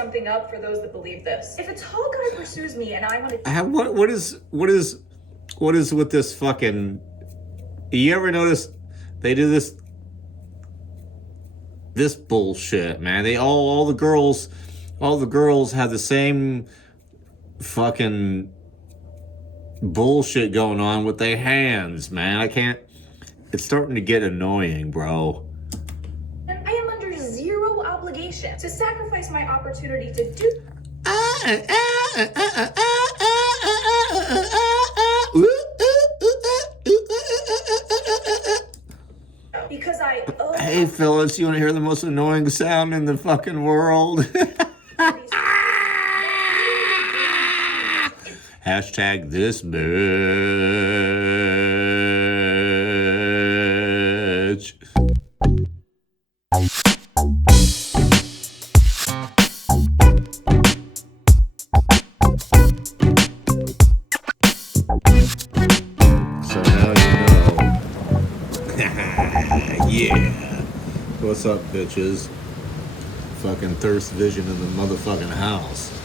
something up for those that believe this. If a tall guy pursues me and I want to... What is with this fucking... You ever notice they do this bullshit, man? They all the girls have the same fucking bullshit going on with their hands, man. I can't... It's starting to get annoying, bro. I am under zero obligation to sacrifice my opportunity to do... Because I owe... Hey, fellas, you want to hear the most annoying sound in the fucking world? Hashtag this bitch. So now you know. Yeah. What's up, bitches? Fucking Thirst Vision in the motherfucking house.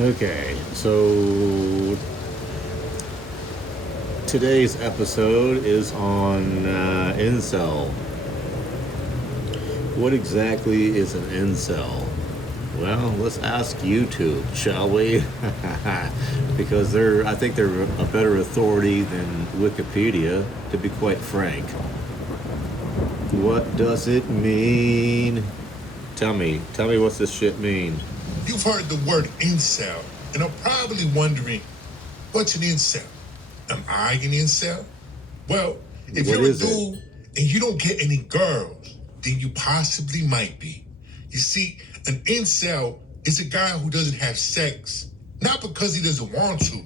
Okay, so today's episode is on Incel. What exactly is an Incel? Well, let's ask YouTube, shall we? Because I think they're a better authority than Wikipedia, to be quite frank. What does it mean? Tell me what's this shit mean? You've heard the word incel, and are probably wondering, what's an incel? Am I an incel? Well, if you're a dude and you don't get any girls, then you possibly might be. You see, an incel is a guy who doesn't have sex, not because he doesn't want to,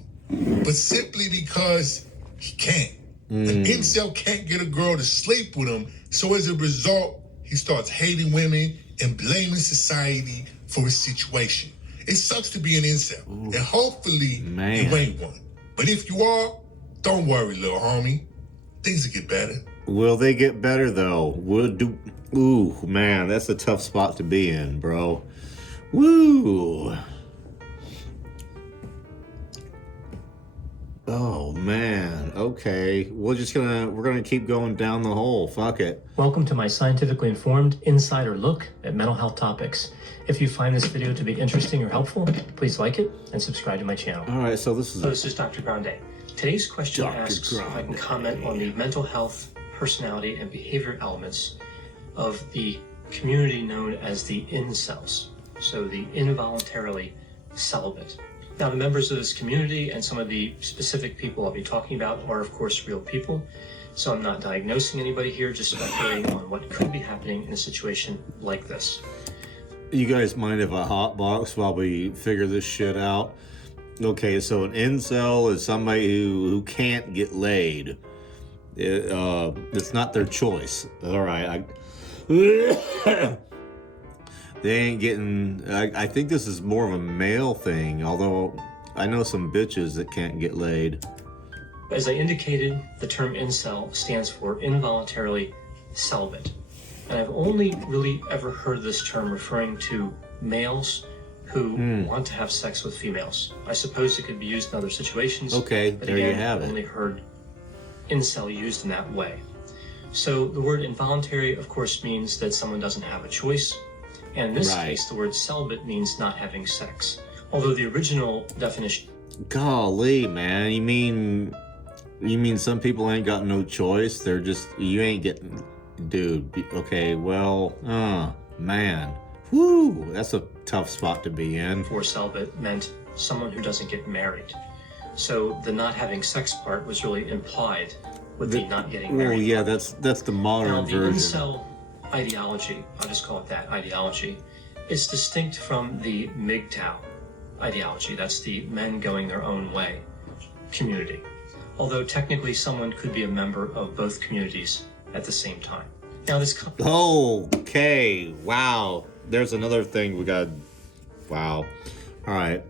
but simply because he can't. An incel can't get a girl to sleep with him, so as a result, he starts hating women and blaming society for his situation. It sucks to be an incel, and hopefully you ain't one. But if you are, don't worry, little homie. Things will get better. Will they get better, though? Ooh, man, that's a tough spot to be in, bro. Woo! Oh, man. Okay. We're gonna keep going down the hole. Fuck it. Welcome to my scientifically informed insider look at mental health topics. If you find this video to be interesting or helpful, please like it and subscribe to my channel. All right, so this is Dr. Grande. Today's question asks if I can comment on the mental health, personality, and behavior elements of the community known as the incels, so the involuntarily celibate. Now, the members of this community and some of the specific people I'll be talking about are, of course, real people. So I'm not diagnosing anybody here, just speculating on what could be happening in a situation like this. You guys mind if I hotbox while we figure this shit out? Okay, so an incel is somebody who can't get laid. It's not their choice. All right. They ain't getting... I think this is more of a male thing, although I know some bitches that can't get laid. As I indicated, the term incel stands for involuntarily celibate. And I've only really ever heard this term referring to males who want to have sex with females. I suppose it could be used in other situations. Okay, but there again, you have it. I've only heard incel used in that way. So the word involuntary, of course, means that someone doesn't have a choice. And in this case, the word celibate means not having sex. Although the original definition... Golly, man. You mean some people ain't got no choice? They're just... You ain't getting... Dude, okay, well... man. Whew, that's a tough spot to be in. For celibate meant someone who doesn't get married. So the not having sex part was really implied with the not getting married. Oh, yeah, that's the modern version. The incel ideology, I'll just call it that, ideology, is distinct from the MGTOW ideology. That's the men going their own way community. Although technically someone could be a member of both communities at the same time. Now this... Okay, wow. There's another thing we got... Wow. All right.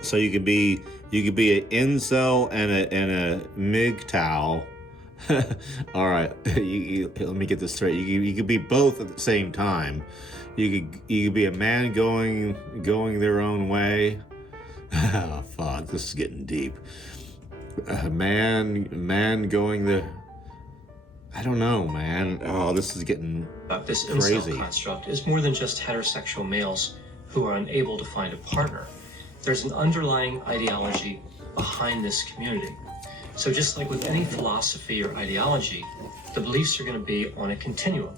So you could be an incel and a MGTOW. All right, let me get this straight. You could be both at the same time. You could be a man going their own way. Oh, fuck, this is getting deep. A man going the... I don't know, man. Oh, this is getting This crazy. incel construct is more than just heterosexual males who are unable to find a partner. There's an underlying ideology behind this community. So just like with any philosophy or ideology, the beliefs are going to be on a continuum.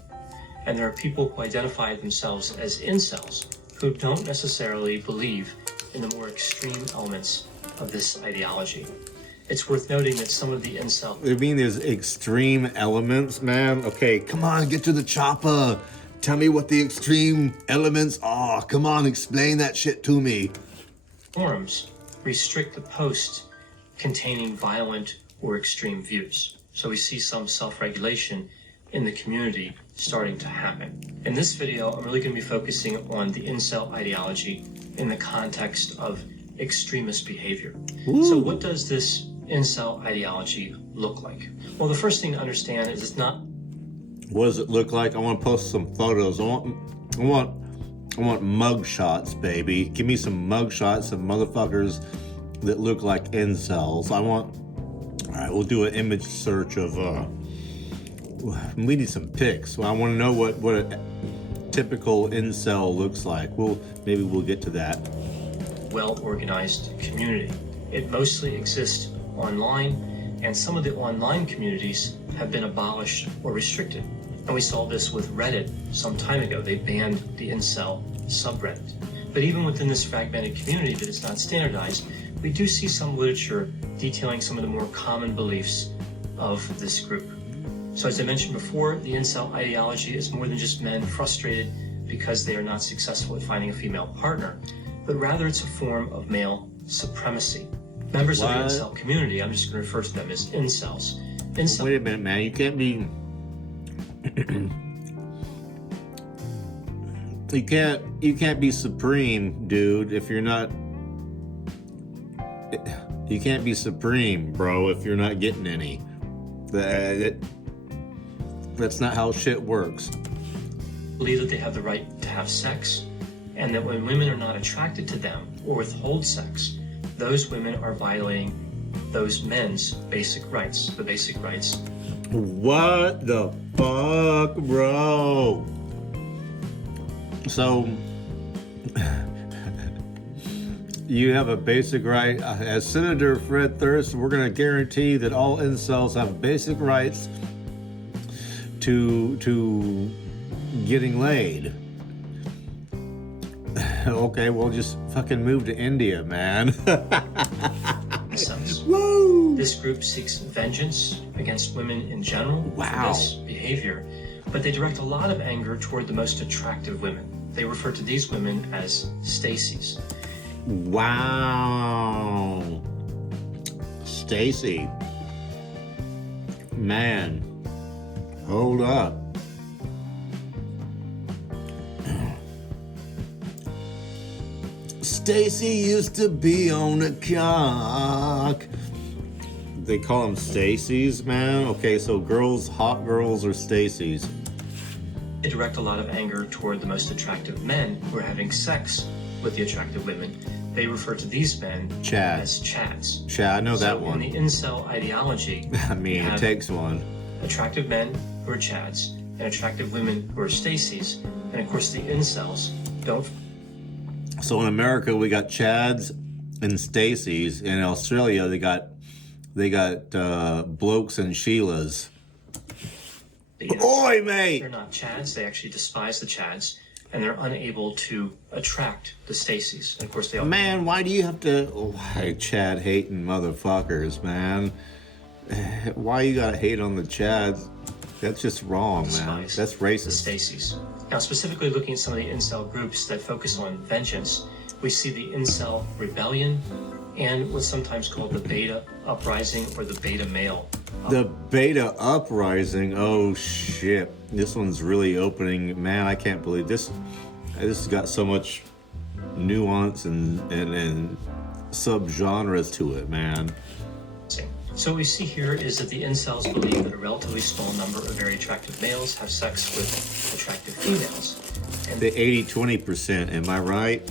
And there are people who identify themselves as incels who don't necessarily believe in the more extreme elements of this ideology. It's worth noting that some of the incel... You mean there's extreme elements, man? Okay, come on, get to the chopper. Tell me what the extreme elements are. Come on, explain that shit to me. Forums restrict the post containing violent or extreme views. So we see some self-regulation in the community starting to happen. In this video, I'm really going to be focusing on the incel ideology in the context of extremist behavior. Ooh. So what does this incel ideology look like? Well, the first thing to understand is it's not... What does it look like? I want to post some photos. I want mug shots, baby. Give me some mug shots of motherfuckers that look like incels. All right, we'll do an image search of, we need some pics. Well, I want to know what a typical incel looks like. Maybe we'll get to that. Well-organized community. It mostly exists online, and some of the online communities have been abolished or restricted. And we saw this with Reddit some time ago. They banned the incel subreddit. But even within this fragmented community that is not standardized, we do see some literature detailing some of the more common beliefs of this group. So as I mentioned before, the incel ideology is more than just men frustrated because they are not successful at finding a female partner, but rather it's a form of male supremacy. Members of the incel community, I'm just going to refer to them as incels. Wait a minute, man. You can't be... you can't be supreme, dude, if you're not... You can't be supreme, bro, if you're not getting any. That's not how shit works. Believe that they have the right to have sex, and that when women are not attracted to them or withhold sex, those women are violating those men's basic rights, the basic rights. What the fuck, bro? So, you have a basic right. As Senator Fred Thirst, we're going to guarantee that all incels have basic rights to getting laid. Okay, well, just fucking move to India, man. Woo! This group seeks vengeance against women in general for this behavior, but they direct a lot of anger toward the most attractive women. They refer to these women as Stacy's. Wow. Stacy. Man. Hold up. Stacy used to be on a cock. They call them Stacy's, man. Okay, so girls, hot girls are Stacy's. They direct a lot of anger toward the most attractive men who are having sex with the attractive women. They refer to these men as Chads. Chad, I know that one. In the incel ideology, I mean, it takes one. Attractive men who are Chads and attractive women who are Stacy's, and of course the incels don't. So in America we got Chads and Stacy's. In Australia they got blokes and Sheilas. Oi, mate! They're not Chads. They actually despise the Chads, and they're unable to attract the Stacys. And of course, they all... Man, why do you have to... Why Chad hating motherfuckers, man? Why you gotta hate on the Chads? That's just wrong, man. That's racist. The Stacys. Now, specifically looking at some of the incel groups that focus on vengeance, we see the incel rebellion and what's sometimes called the beta uprising or the beta male. The beta uprising? Oh, shit. This one's really opening. Man, I can't believe this. This has got so much nuance and subgenres to it, man. So what we see here is that the incels believe that a relatively small number of very attractive males have sex with attractive females. The 80-20%, am I right?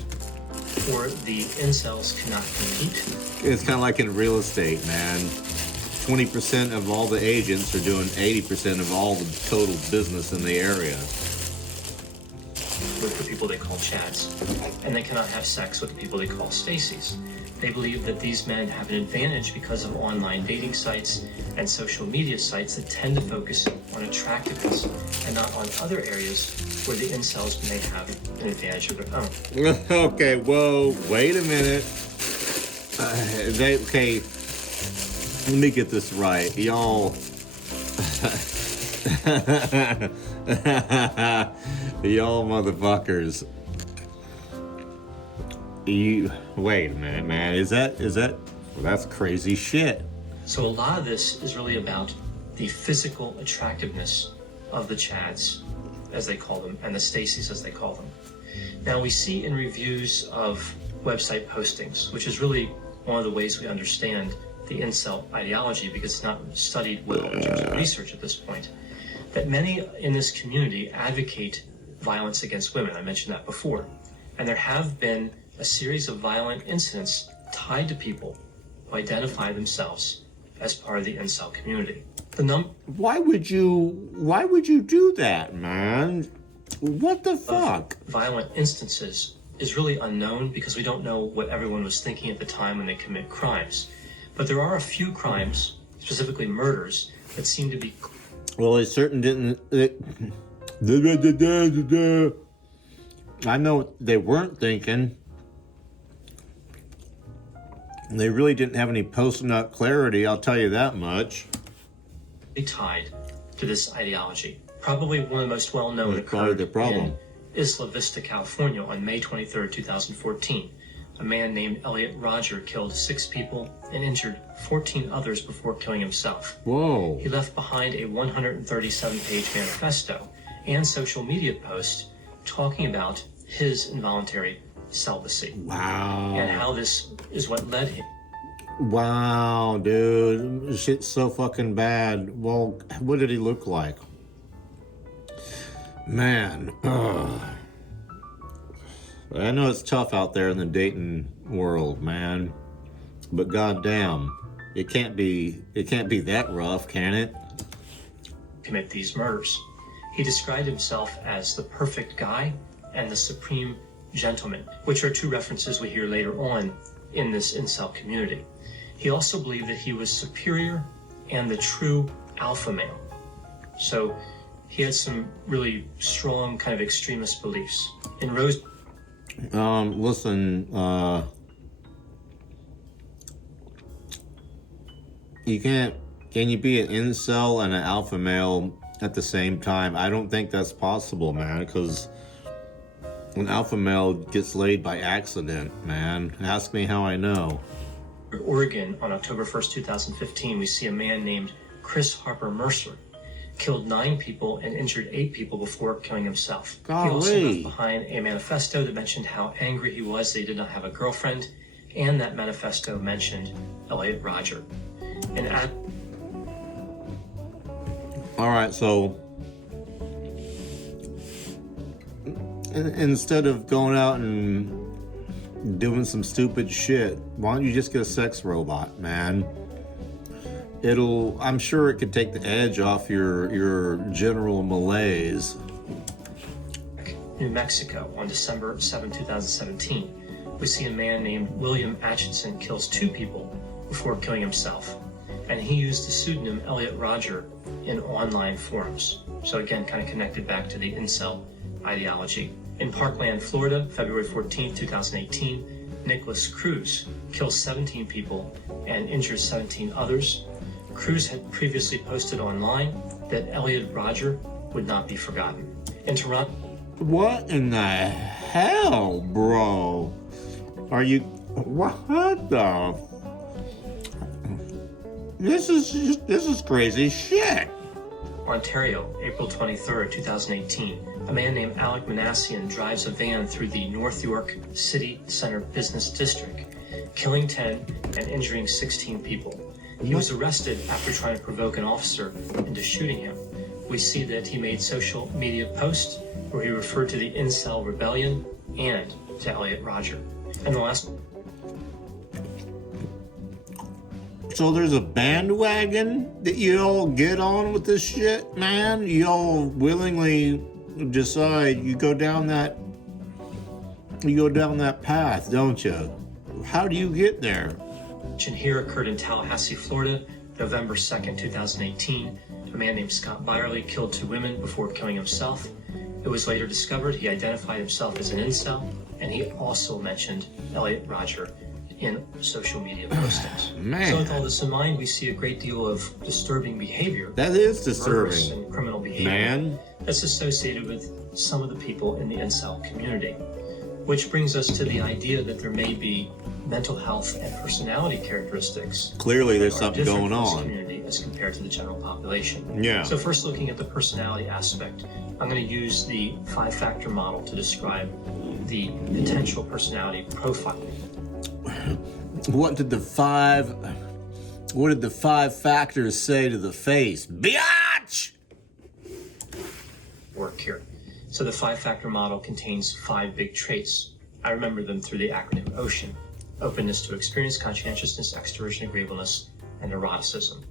Or the incels cannot compete. It's kind of like in real estate, man. 20% of all the agents are doing 80% of all the total business in the area. With the people they call Chads. And they cannot have sex with the people they call Stacys. They believe that these men have an advantage because of online dating sites and social media sites that tend to focus on attractiveness and not on other areas where the incels may have an advantage of their own. Okay, whoa, wait a minute. Okay, let me get this right. Y'all... Y'all motherfuckers. Wait a minute, man. Is that well, that's crazy shit. So a lot of this is really about the physical attractiveness of the Chads, as they call them, and the Stacys, as they call them. Now we see in reviews of website postings, which is really one of the ways we understand the incel ideology, because it's not studied well in terms of research at this point, that many in this community advocate violence against women. I mentioned that before. And there have been a series of violent incidents tied to people who identify themselves as part of the incel community. Why would you do that, man? What the fuck? Violent instances is really unknown because we don't know what everyone was thinking at the time when they commit crimes. But there are a few crimes, specifically murders, that seem to be... Well, it certain didn't... I know what they weren't thinking. They really didn't have any post-nut clarity, I'll tell you that much. Tied to this ideology. Probably one of the most well-known occurred in Isla Vista, California on May 23rd, 2014. A man named Elliot Rodger killed 6 people and injured 14 others before killing himself. Whoa. He left behind a 137-page manifesto and social media post talking about his involuntary celibacy. Wow. And how this is what led him. Wow, dude. Shit's so fucking bad. Well, what did he look like? Man, I know it's tough out there in the dating world, man. But goddamn, it can't be that rough, can it? Commit these murders. He described himself as the perfect guy and the supreme gentleman, which are 2 references we hear later on in this incel community. He also believed that he was superior and the true alpha male. So he had some really strong kind of extremist beliefs. In Rose... Listen, can you be an incel and an alpha male at the same time? I don't think that's possible, man, because an alpha male gets laid by accident, man. Ask me how I know. Oregon on October 1st, 2015, we see a man named Chris Harper Mercer killed 9 people and injured 8 people before killing himself. Golly. He also left behind a manifesto that mentioned how angry he was that he did not have a girlfriend, and that manifesto mentioned Elliot Rodger. All right, so instead of going out and doing some stupid shit, why don't you just get a sex robot, man? I'm sure it could take the edge off your general malaise. New Mexico on December 7, 2017, we see a man named William Atchison kills 2 people before killing himself. And he used the pseudonym Elliot Rodger in online forums. So again, kind of connected back to the incel ideology. In Parkland, Florida, February 14, 2018, Nicholas Cruz kills 17 people and injures 17 others. Cruz had previously posted online that Elliot Rodger would not be forgotten. In Toronto... What in the hell, bro? Are you... What the... This is crazy shit. Ontario, April 23rd, 2018. A man named Alec Manassian drives a van through the North York City Center Business District, killing 10 and injuring 16 people. He was arrested after trying to provoke an officer into shooting him. we see that he made social media posts where he referred to the Incel rebellion and to Elliot Rodger. And the last... So there's a bandwagon that you all get on with this shit, man? You all willingly decide you go down that path, don't you? How do you get there? Here occurred in Tallahassee, Florida, November 2nd, 2018. A man named Scott Byerly killed 2 women before killing himself. It was later discovered he identified himself as an incel, and he also mentioned Elliot Rodger in social media postings. Man. So with all this in mind, we see a great deal of disturbing behavior. That is murderous disturbing. And criminal behavior. Man. That's associated with some of the people in the incel community. Which brings us to the idea that there may be mental health and personality characteristics. Clearly there's that are something different going in this on. community as compared to the general population. Yeah. So first, looking at the personality aspect, I'm going to use the 5-factor model to describe the potential personality profile. What did the 5 factors say to the face? Biatch! Work here. So the 5-factor model contains 5 big traits. I remember them through the acronym OCEAN: openness to experience, conscientiousness, extroversion, agreeableness, and neuroticism.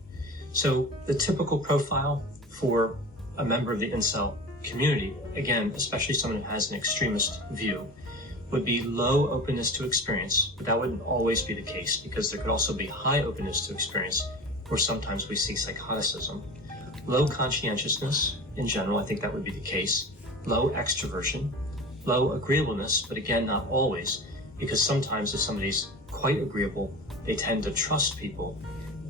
So the typical profile for a member of the incel community, again, especially someone who has an extremist view, would be low openness to experience, but that wouldn't always be the case because there could also be high openness to experience where sometimes we see psychoticism. Low conscientiousness, in general, I think that would be the case. Low extroversion, low agreeableness, but again, not always, because sometimes if somebody's quite agreeable, they tend to trust people.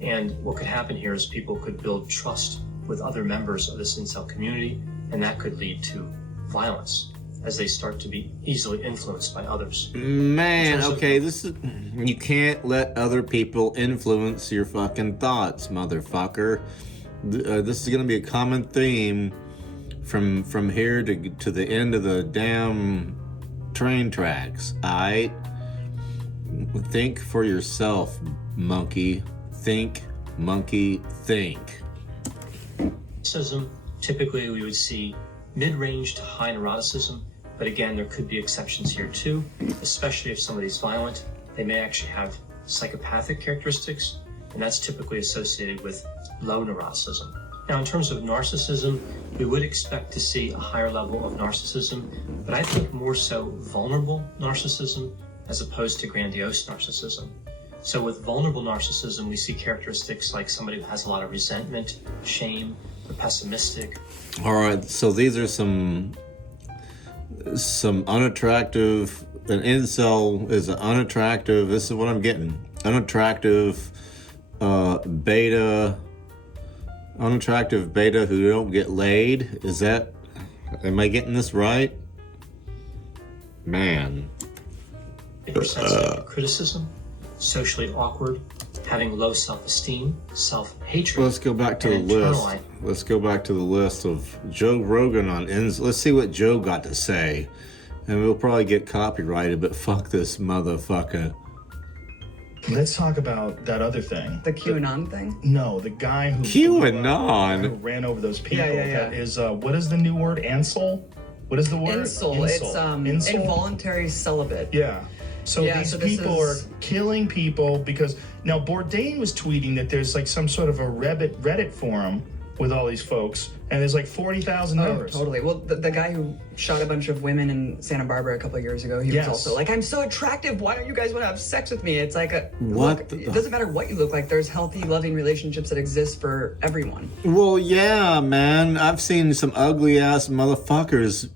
And what could happen here is people could build trust with other members of this incel community, and that could lead to violence as they start to be easily influenced by others. Man, okay, you can't let other people influence your fucking thoughts, motherfucker. This is gonna be a common theme from here to the end of the damn train tracks, alright? Think for yourself, monkey. Think, monkey, think. Narcissism, typically we would see mid-range to high neuroticism, but again, there could be exceptions here too, especially if somebody's violent. They may actually have psychopathic characteristics, and that's typically associated with low neuroticism. Now, in terms of narcissism, we would expect to see a higher level of narcissism, but I think more so vulnerable narcissism as opposed to grandiose narcissism. So with vulnerable narcissism, we see characteristics like somebody who has a lot of resentment, shame, or pessimistic. All right, so these are some unattractive. An incel is an unattractive. This is what I'm getting. Unattractive beta who don't get laid. Is that? Am I getting this right? Man. Hypersensitive to criticism, socially awkward, having low self-esteem, self-hatred. Let's go back to the list. Let's go back to the list of Joe Rogan on Incel. Let's see what Joe got to say. And we'll probably get copyrighted, but fuck this motherfucker. Let's talk about that other thing. The QAnon thing? No, the guy who QAnon? who ran over those people. Yeah. That is, what is the new word? Ansel? What is the word? Incel. It's involuntary celibate. Yeah. So these people are killing people because now Bourdain was tweeting that there's like some sort of a Reddit forum with all these folks, and there's like 40,000 members. Oh, totally. Well, the guy who shot a bunch of women in Santa Barbara a couple of years ago, he was also like, I'm so attractive, why don't you guys want to have sex with me? It's like, look, it doesn't matter what you look like, there's healthy, loving relationships that exist for everyone. Well, yeah, man. I've seen some ugly-ass motherfuckers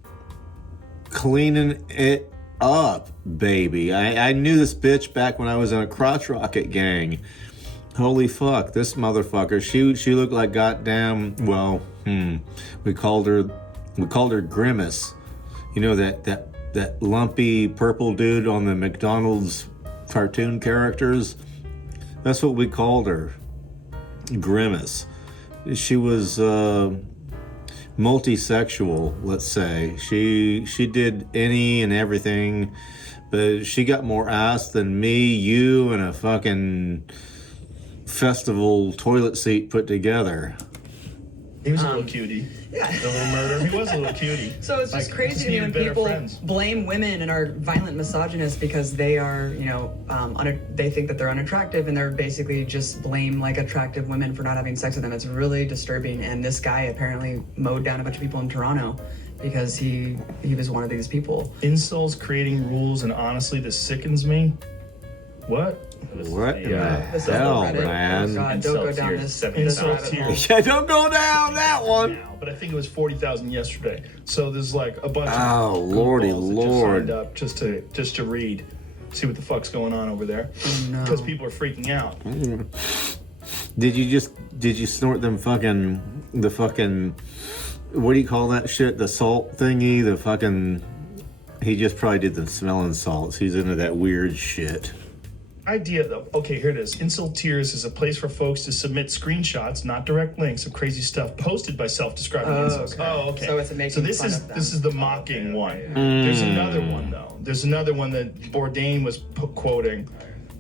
cleaning it up, baby. I knew this bitch back when I was in a crotch rocket gang. Holy fuck, this motherfucker. She looked like goddamn, we called her Grimace. You know that lumpy purple dude on the McDonald's cartoon characters? That's what we called her. Grimace. She was multisexual, let's say. She did any and everything, but she got more ass than me, you, and a fucking festival toilet seat put together. He was a little cutie. Yeah. The little murderer. He was a little cutie. So it's just Like, crazy to me when better people friends. blame women and are violent misogynists because they are, you know, they think that they're unattractive, and they're basically just blame like attractive women for not having sex with them. It's really disturbing. And this guy apparently mowed down a bunch of people in Toronto because he was one of these people. Incels creating rules, and honestly, this sickens me. What? What in the This is the hell, Reddit. man? Oh God, don't go down this Incel rabbit hole. tears. Yeah, don't go down that one. Now, but I think it was 40,000 yesterday. So there's like a bunch Oh, of lordy goofballs that lord. just signed up just to read, see what the fuck's going on over there. no. Because people are freaking out. Did you snort them the fucking, what do you call that shit? The salt thingy? The fucking, he just probably did the smelling salts. He's into that weird shit. Idea though. Okay, here it is. Incel Tears is a place for folks to submit screenshots, not direct links, of crazy stuff posted by self-describing incels. okay. Oh, okay. So it's a making So this fun is of them. this is the mocking one. There's another one though. There's another one that Bourdain was quoting.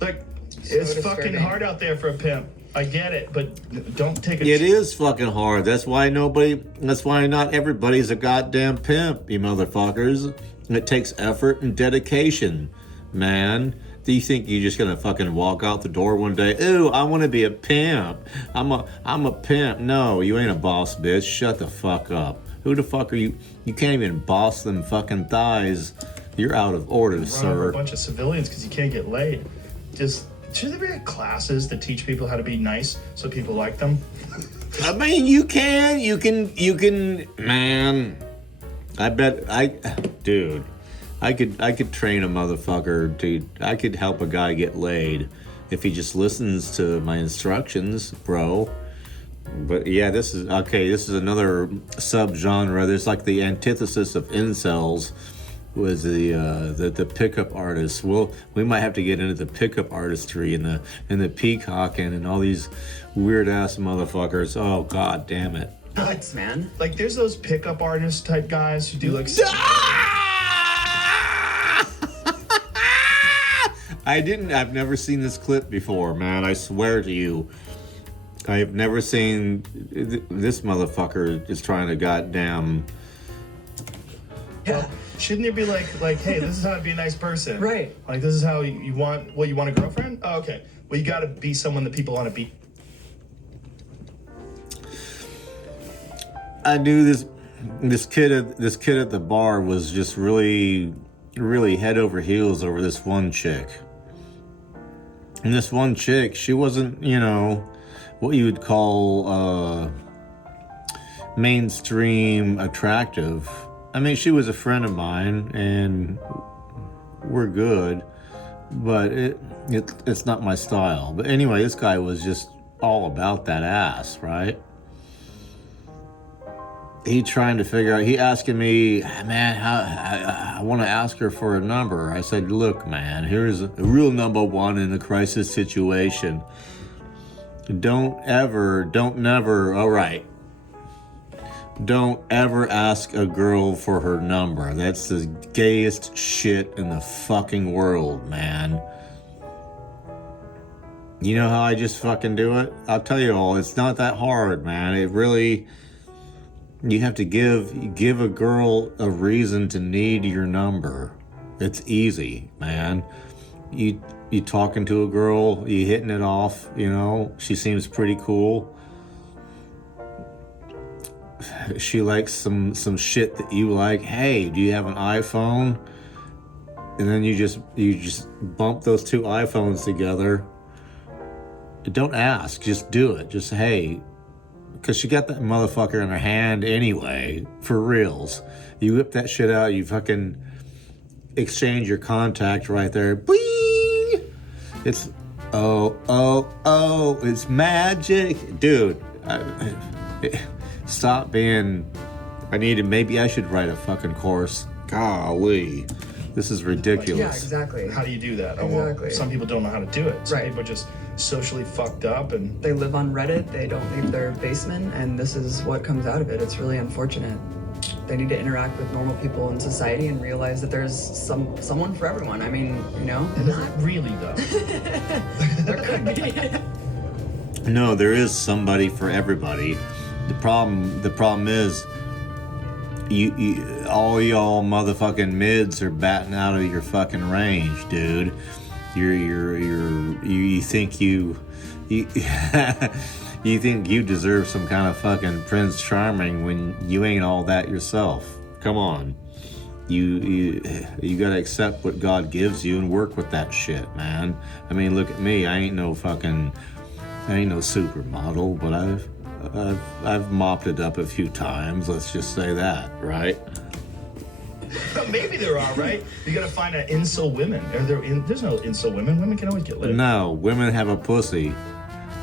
Like, it's fucking disturbing. hard out there for a pimp. I get it, but don't take it. It is fucking hard. That's why not everybody's a goddamn pimp, you motherfuckers. It takes effort and dedication, man. Do you think you're just gonna fucking walk out the door one day? Ooh, I want to be a pimp. I'm a pimp. No, you ain't a boss, bitch. Shut the fuck up. Who the fuck are you? You can't even boss them fucking thighs. You're out of order, Run over sir. a bunch of civilians because you can't get laid. Just should there be classes that teach people how to be nice so people like them? I mean, you can, man. Dude, I could train a motherfucker I could help a guy get laid if he just listens to my instructions, bro. But yeah, this is another subgenre. There's like the antithesis of incels was the pickup artists. Well, we might have to get into the pickup artistry and the peacocking and all these weird ass motherfuckers. Oh god damn it. Nuts, man. Like there's those pickup artist type guys who do like I've never seen this clip before, man. I swear to you. I have never seen this motherfucker is trying to goddamn. Yeah. Shouldn't it be like, hey, this is how to be a nice person? Right. Like, this is how you want, you want a girlfriend? Oh, okay. Well, you gotta be someone that people want to be. I knew this kid at the bar was just really, really head over heels over this one chick. And this one chick, she wasn't, what you would call mainstream attractive. I mean, she was a friend of mine, and we're good, but it's not my style. But anyway, this guy was just all about that ass, right? He trying to figure out. He asking me, man, I want to ask her for a number. I said, look, man, here's a rule number one in a crisis situation. Don't ever. All right. Don't ever ask a girl for her number. That's the gayest shit in the fucking world, man. You know how I just fucking do it? I'll tell you all, it's not that hard, man. It really, you have to give a girl a reason to need your number. It's easy, man. You talking to a girl, you hitting it off, she seems pretty cool. She likes some shit that you like. Hey, do you have an iPhone? And then you just bump those two iPhones together. Don't ask, just do it. Just, hey, because she got that motherfucker in her hand anyway, for reals. You whip that shit out, you fucking exchange your contact right there. Bing! It's, it's magic. Dude, stop being, maybe I should write a fucking course. Golly, this is ridiculous. Yeah, exactly. How do you do that? Exactly. Oh, well, some people don't know how to do it. Some Right. people are just socially fucked up and They live on Reddit, they don't leave their basement, and this is what comes out of it. It's really unfortunate. They need to interact with normal people in society and realize that there's someone for everyone. I mean, not really though. there could be. No, there is somebody for everybody. The problem is, you all y'all motherfucking mids are batting out of your fucking range, dude. You think you you think you deserve some kind of fucking Prince Charming when you ain't all that yourself. Come on. You gotta accept what God gives you and work with that shit, man. I mean, look at me. I ain't no supermodel, but I've mopped it up a few times. Let's just say that, right? Maybe there are, right? You gotta find an incel women. There's no incel women. Women can always get laid. No, women have a pussy.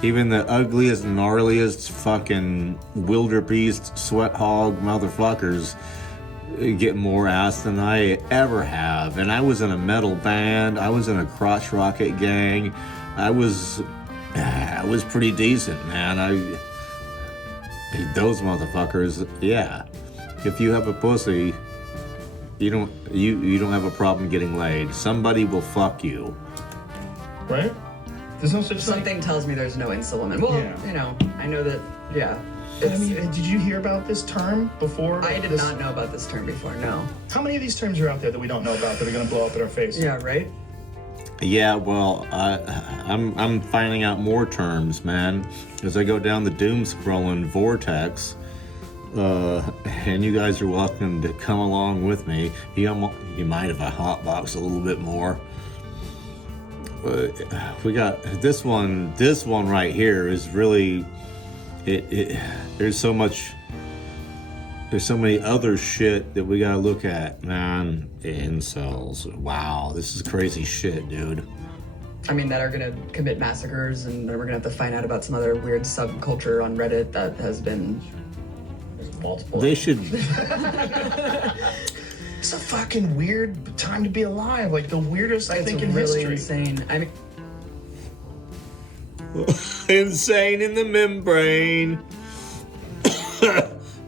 Even the ugliest, gnarliest, fucking wildebeest, sweat hog motherfuckers get more ass than I ever have. And I was in a metal band. I was in a crotch rocket gang. I was pretty decent, man. Those motherfuckers, yeah. If you have a pussy, you don't have a problem getting laid. Somebody will fuck you. Right? There's no such Something thing. tells me there's no incel women. Well, Yeah. you know, I know that, yeah. I mean, did you hear about this term before? I did not know about this term before, no. How many of these terms are out there that we don't know about that are going to blow up in our face? Yeah, right? Yeah, well, I'm finding out more terms, man, as I go down the doom-scrolling vortex. And you guys are welcome to come along with me. You might if I hotbox a little bit more. We got this one. This one right here is really. There's so much. There's so many other shit that we gotta look at, man. Incels. Wow, this is crazy shit, dude. I mean, that are gonna commit massacres, and then we're gonna have to find out about some other weird subculture on Reddit that has been multiple. They should. It's a fucking weird time to be alive. Like the weirdest, I think, in really history. insane. I mean, Insane in the membrane.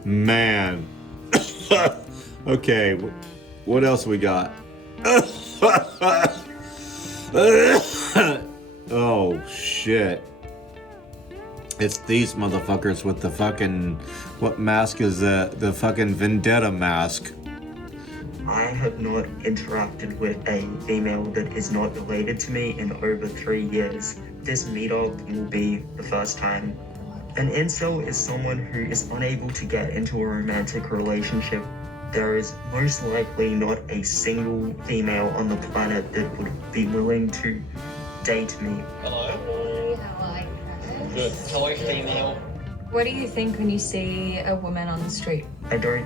Man. Okay, what else we got? Oh, shit. It's these motherfuckers with the fucking... What mask is that? The fucking vendetta mask. I have not interacted with a female that is not related to me in over 3 years. This meetup will be the first time. An incel is someone who is unable to get into a romantic relationship. There is most likely not a single female on the planet that would be willing to date me. Hello. How are you, Travis? Good. Hello, female. What do you think when you see a woman on the street? I don't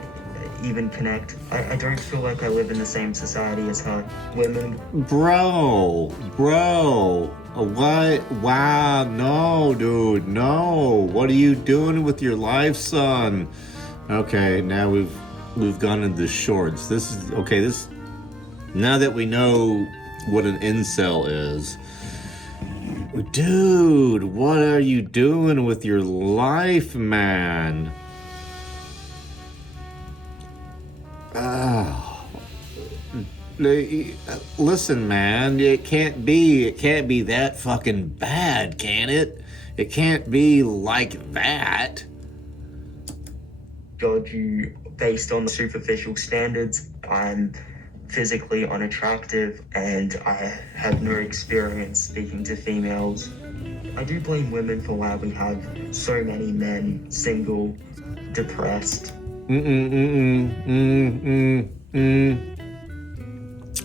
even connect. I don't feel like I live in the same society as her. Women. Bro. What? Wow, no, dude, no. What are you doing with your life, son? Okay, now we've gone into the shorts. This is okay. Now that we know what an incel is, dude, what are you doing with your life, man? Listen, man, it can't be that fucking bad, can it? It can't be like that. Judge you based on superficial standards. I'm physically unattractive and I have no experience speaking to females. I do blame women for why we have so many men single, depressed.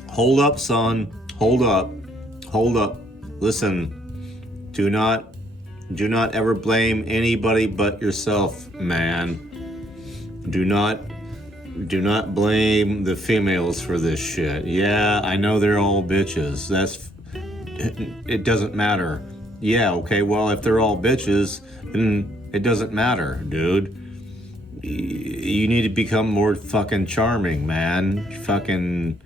Hold up, son. Hold up. Listen, do not ever blame anybody but yourself, man. Do not blame the females for this shit. Yeah, I know they're all bitches. It doesn't matter. Yeah, okay, well, if they're all bitches, then it doesn't matter, dude. You need to become more fucking charming, man. Fucking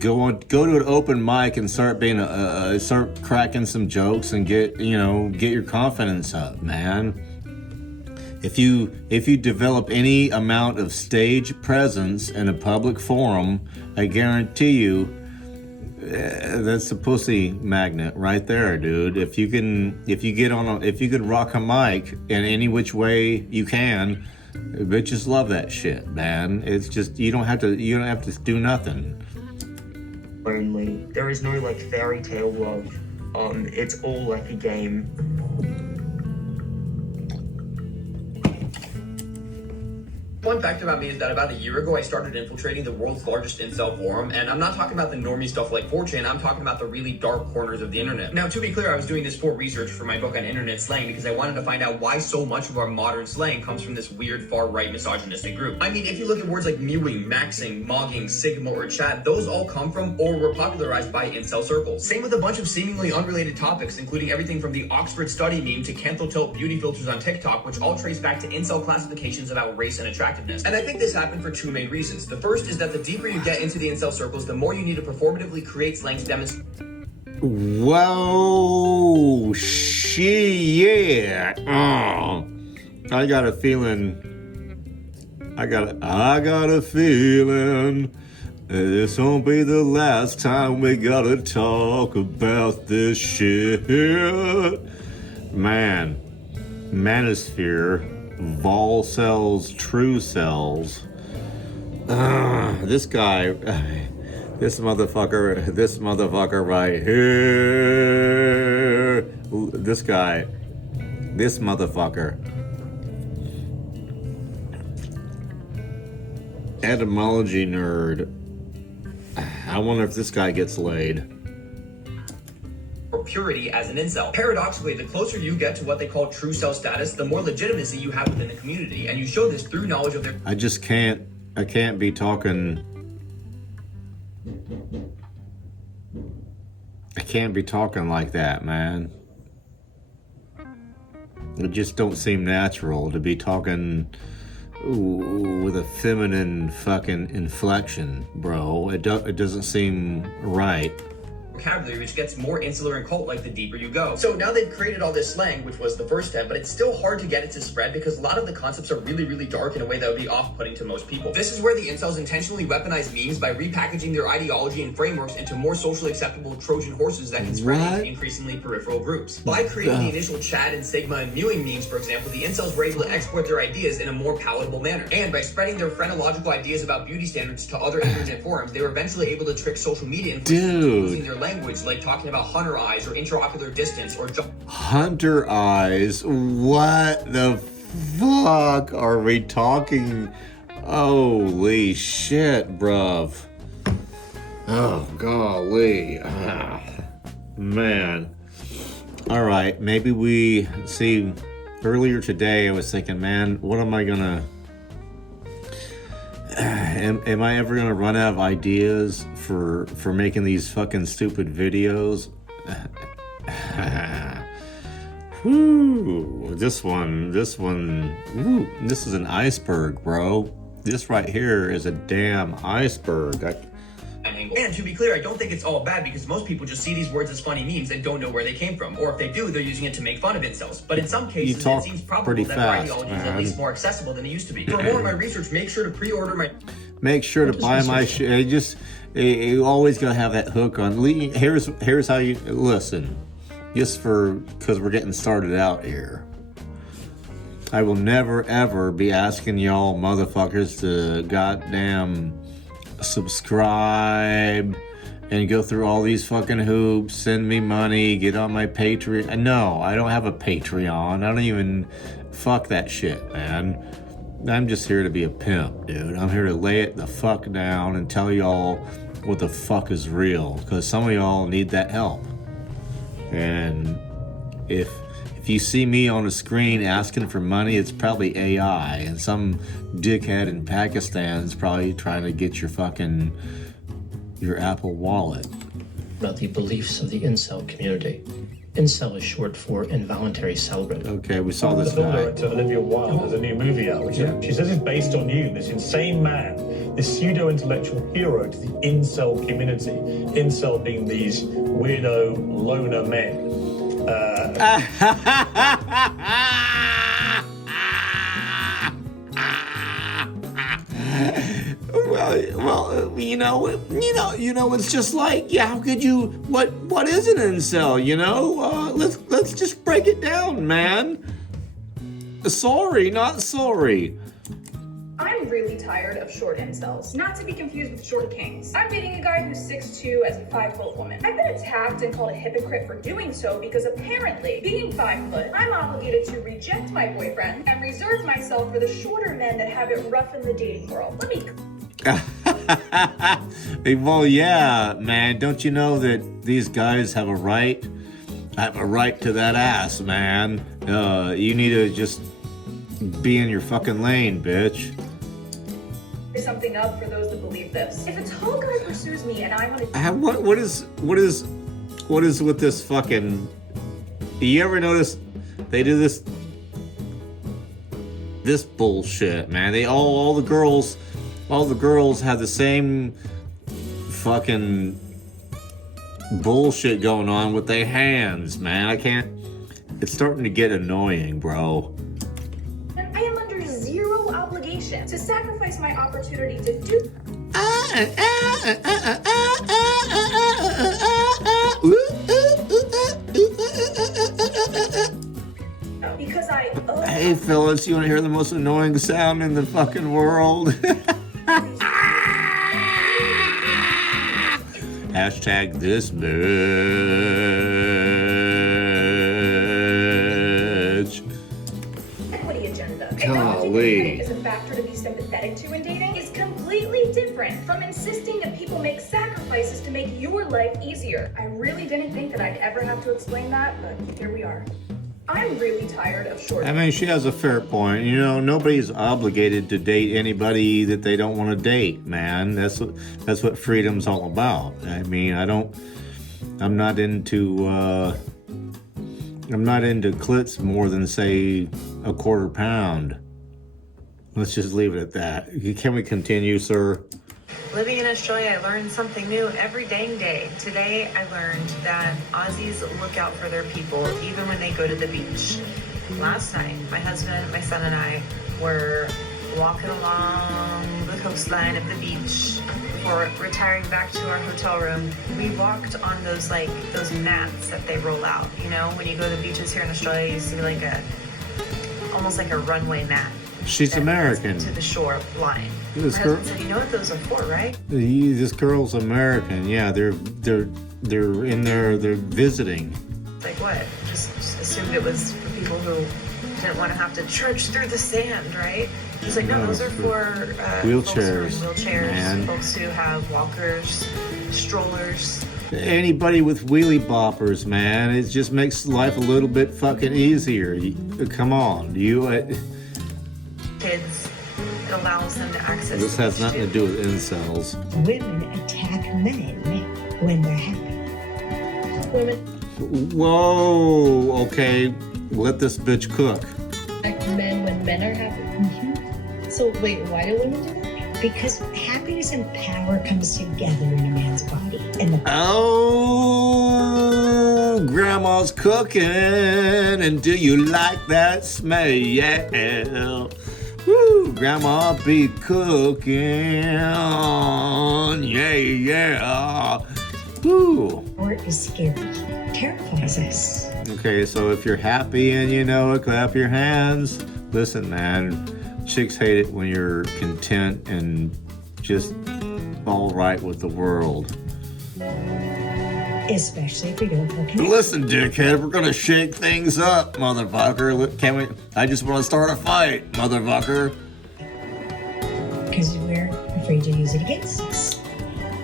go to an open mic and start start cracking some jokes and get your confidence up, man. If you develop any amount of stage presence in a public forum, I guarantee you That's the pussy magnet right there, dude. If you could rock a mic in any which way you can, bitches love that shit, man. It's just you don't have to do nothing. Only there is no like fairy tale love. It's all like a game. Fun fact about me is that about a year ago, I started infiltrating the world's largest incel forum, and I'm not talking about the normie stuff like 4chan, I'm talking about the really dark corners of the internet. Now, to be clear, I was doing this for research for my book on internet slang because I wanted to find out why so much of our modern slang comes from this weird far-right misogynistic group. I mean, if you look at words like mewing, maxing, mogging, sigma, or chat, those all come from or were popularized by incel circles. Same with a bunch of seemingly unrelated topics, including everything from the Oxford study meme to Canthal tilt beauty filters on TikTok, which all trace back to incel classifications about race and attractiveness. And I think this happened for two main reasons. The first is that the deeper you get into the incel circles, the more you need to performatively create slang to demonstrate. Whoa, shit. Oh, I got a feeling. I got a feeling this won't be the last time we gotta talk about this shit. Man, manosphere. Vol cells, true cells. This guy, this motherfucker right here. This guy, this motherfucker. Etymology nerd. I wonder if this guy gets laid. Or purity as an incel. Paradoxically, the closer you get to what they call true self status, the more legitimacy you have within the community, and you show this through knowledge of their. I can't be talking. I can't be talking like that, man. It just don't seem natural to be talking with a feminine fucking inflection, bro. It doesn't seem right. Vocabulary, which gets more insular and cult-like the deeper you go. So now they've created all this slang, which was the first step, but it's still hard to get it to spread because a lot of the concepts are really, really dark in a way that would be off-putting to most people. This is where the incels intentionally weaponize memes by repackaging their ideology and frameworks into more socially acceptable Trojan horses that can spread into increasingly peripheral groups. By creating the initial chat and sigma and mewing memes, for example, the incels were able to export their ideas in a more palatable manner. And by spreading their phrenological ideas about beauty standards to other internet forums, they were eventually able to trick social media into using their language, like talking about hunter eyes or interocular distance or hunter eyes. What the fuck are we talking? Holy shit, bruv. Oh, golly. Man. All right, maybe we see. Earlier today, I was thinking, man, what am I gonna? Am I ever gonna run out of ideas for making these fucking stupid videos? Whoo! This one. Woo, this is an iceberg, bro. This right here is a damn iceberg. And to be clear, I don't think it's all bad because most people just see these words as funny memes and don't know where they came from. Or if they do, they're using it to make fun of incels. But in some cases, it seems probable that their ideology is at least more accessible than it used to be. For more of my research, make sure to pre-order my... Make sure to buy my shit. You always gotta have that hook on. Here's how you... Listen, just because we're getting started out here. I will never, ever be asking y'all motherfuckers to goddamn... subscribe and go through all these fucking hoops, send me money, get on my Patreon. No, I don't have a Patreon. I don't even fuck that shit, man. I'm just here to be a pimp, dude. I'm here to lay it the fuck down and tell y'all what the fuck is real, because some of y'all need that help. And if you see me on a screen asking for money, it's probably AI, and some dickhead in Pakistan's probably trying to get your Apple Wallet. About the beliefs of the incel community. Incel is short for involuntary celibate. Okay, we saw this guy. Director Olivia Wilde has a new movie out, which she says is based on you, this insane man, this pseudo-intellectual hero to the incel community. Incel being these weirdo loner men. Well, it's just like, yeah, how could you, what is an incel, you know? Let's just break it down, man. Sorry, not sorry. I'm really tired of short incels, not to be confused with short kings. I'm dating a guy who's 6'2" as a 5-foot woman. I've been attacked and called a hypocrite for doing so because apparently, being 5 foot, I'm obligated to reject my boyfriend and reserve myself for the shorter men that have it rough in the dating world. Let me... Well, yeah, man, don't you know that these guys have a right to that ass, man? You need to just be in your fucking lane, bitch. Something up for those that believe this. If a tall guy pursues me and I want to... What is with this fucking... You ever notice they do this bullshit, man? They all the girls have the same fucking bullshit going on with their hands, man. I can't... It's starting to get annoying, bro. I am under zero obligation to sacrifice my opportunity to do... Because I... Hey, Phyllis, you want to hear the most annoying sound in the fucking world? Hashtag this bitch. Equity agenda. Golly. Is a factor to be sympathetic to in dating is completely different from insisting that people make sacrifices to make your life easier. I really didn't think that I'd ever have to explain that, but here we are. I'm really tired of short... I mean, she has a fair point. You know, nobody's obligated to date anybody that they don't want to date, man. That's what freedom's all about. I mean, I'm not into clits more than, say, a quarter pound. Let's just leave it at that. Can we continue, sir? Living in Australia, I learned something new every dang day. Today, I learned that Aussies look out for their people even when they go to the beach. Last night, my husband, my son, and I were walking along the coastline of the beach before retiring back to our hotel room. We walked on those mats that they roll out. You know, when you go to the beaches here in Australia, you see almost like a runway mat. She's American. To the shore line. This My girl, husband said, you know what those are for, right? This girl's American. Yeah, they're in there. They're visiting. Like what? Just assumed it was for people who didn't want to have to trudge through the sand, right? He's like, no, those are for wheelchairs, man. Folks who have walkers, strollers. Anybody with wheelie boppers, man. It just makes life a little bit fucking easier. Come on, kids. It allows them to access. This has nothing to do with incels. Women attack men when they're happy. Women. Whoa. Okay. Let this bitch cook. Attack men when men are happy. Mm-hmm. So wait, why do women do that? Because happiness and power comes together in a man's body. Oh, grandma's cooking, and do you like that smell? Woo, grandma be cooking, yeah. Woo. Or is scary, terrifies us. Okay, so if you're happy and you know it, clap your hands. Listen, man, chicks hate it when you're content and just all right with the world. Especially if you don't feel connected. Listen, dickhead, we're gonna shake things up, motherfucker. Can we? I just want to start a fight, motherfucker. Because we're afraid to use it against us.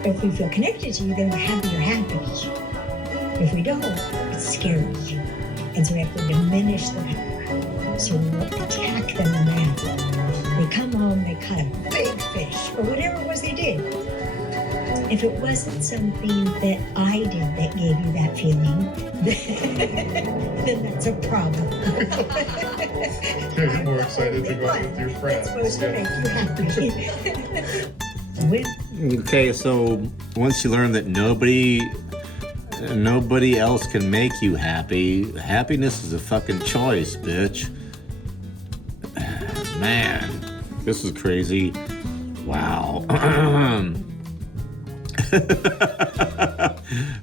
If we feel connected to you, then we're happy you're happy. If we don't, it's scary. And so we have to diminish the power. So we will attack them in that. They come home, they caught a big fish, or whatever it was they did. If it wasn't something that I did that gave you that feeling, then that's a problem. You're more excited to go out with your friends. It's supposed to make you happy. Okay, so once you learn that nobody else can make you happy, happiness is a fucking choice, bitch. Man, this is crazy. Wow.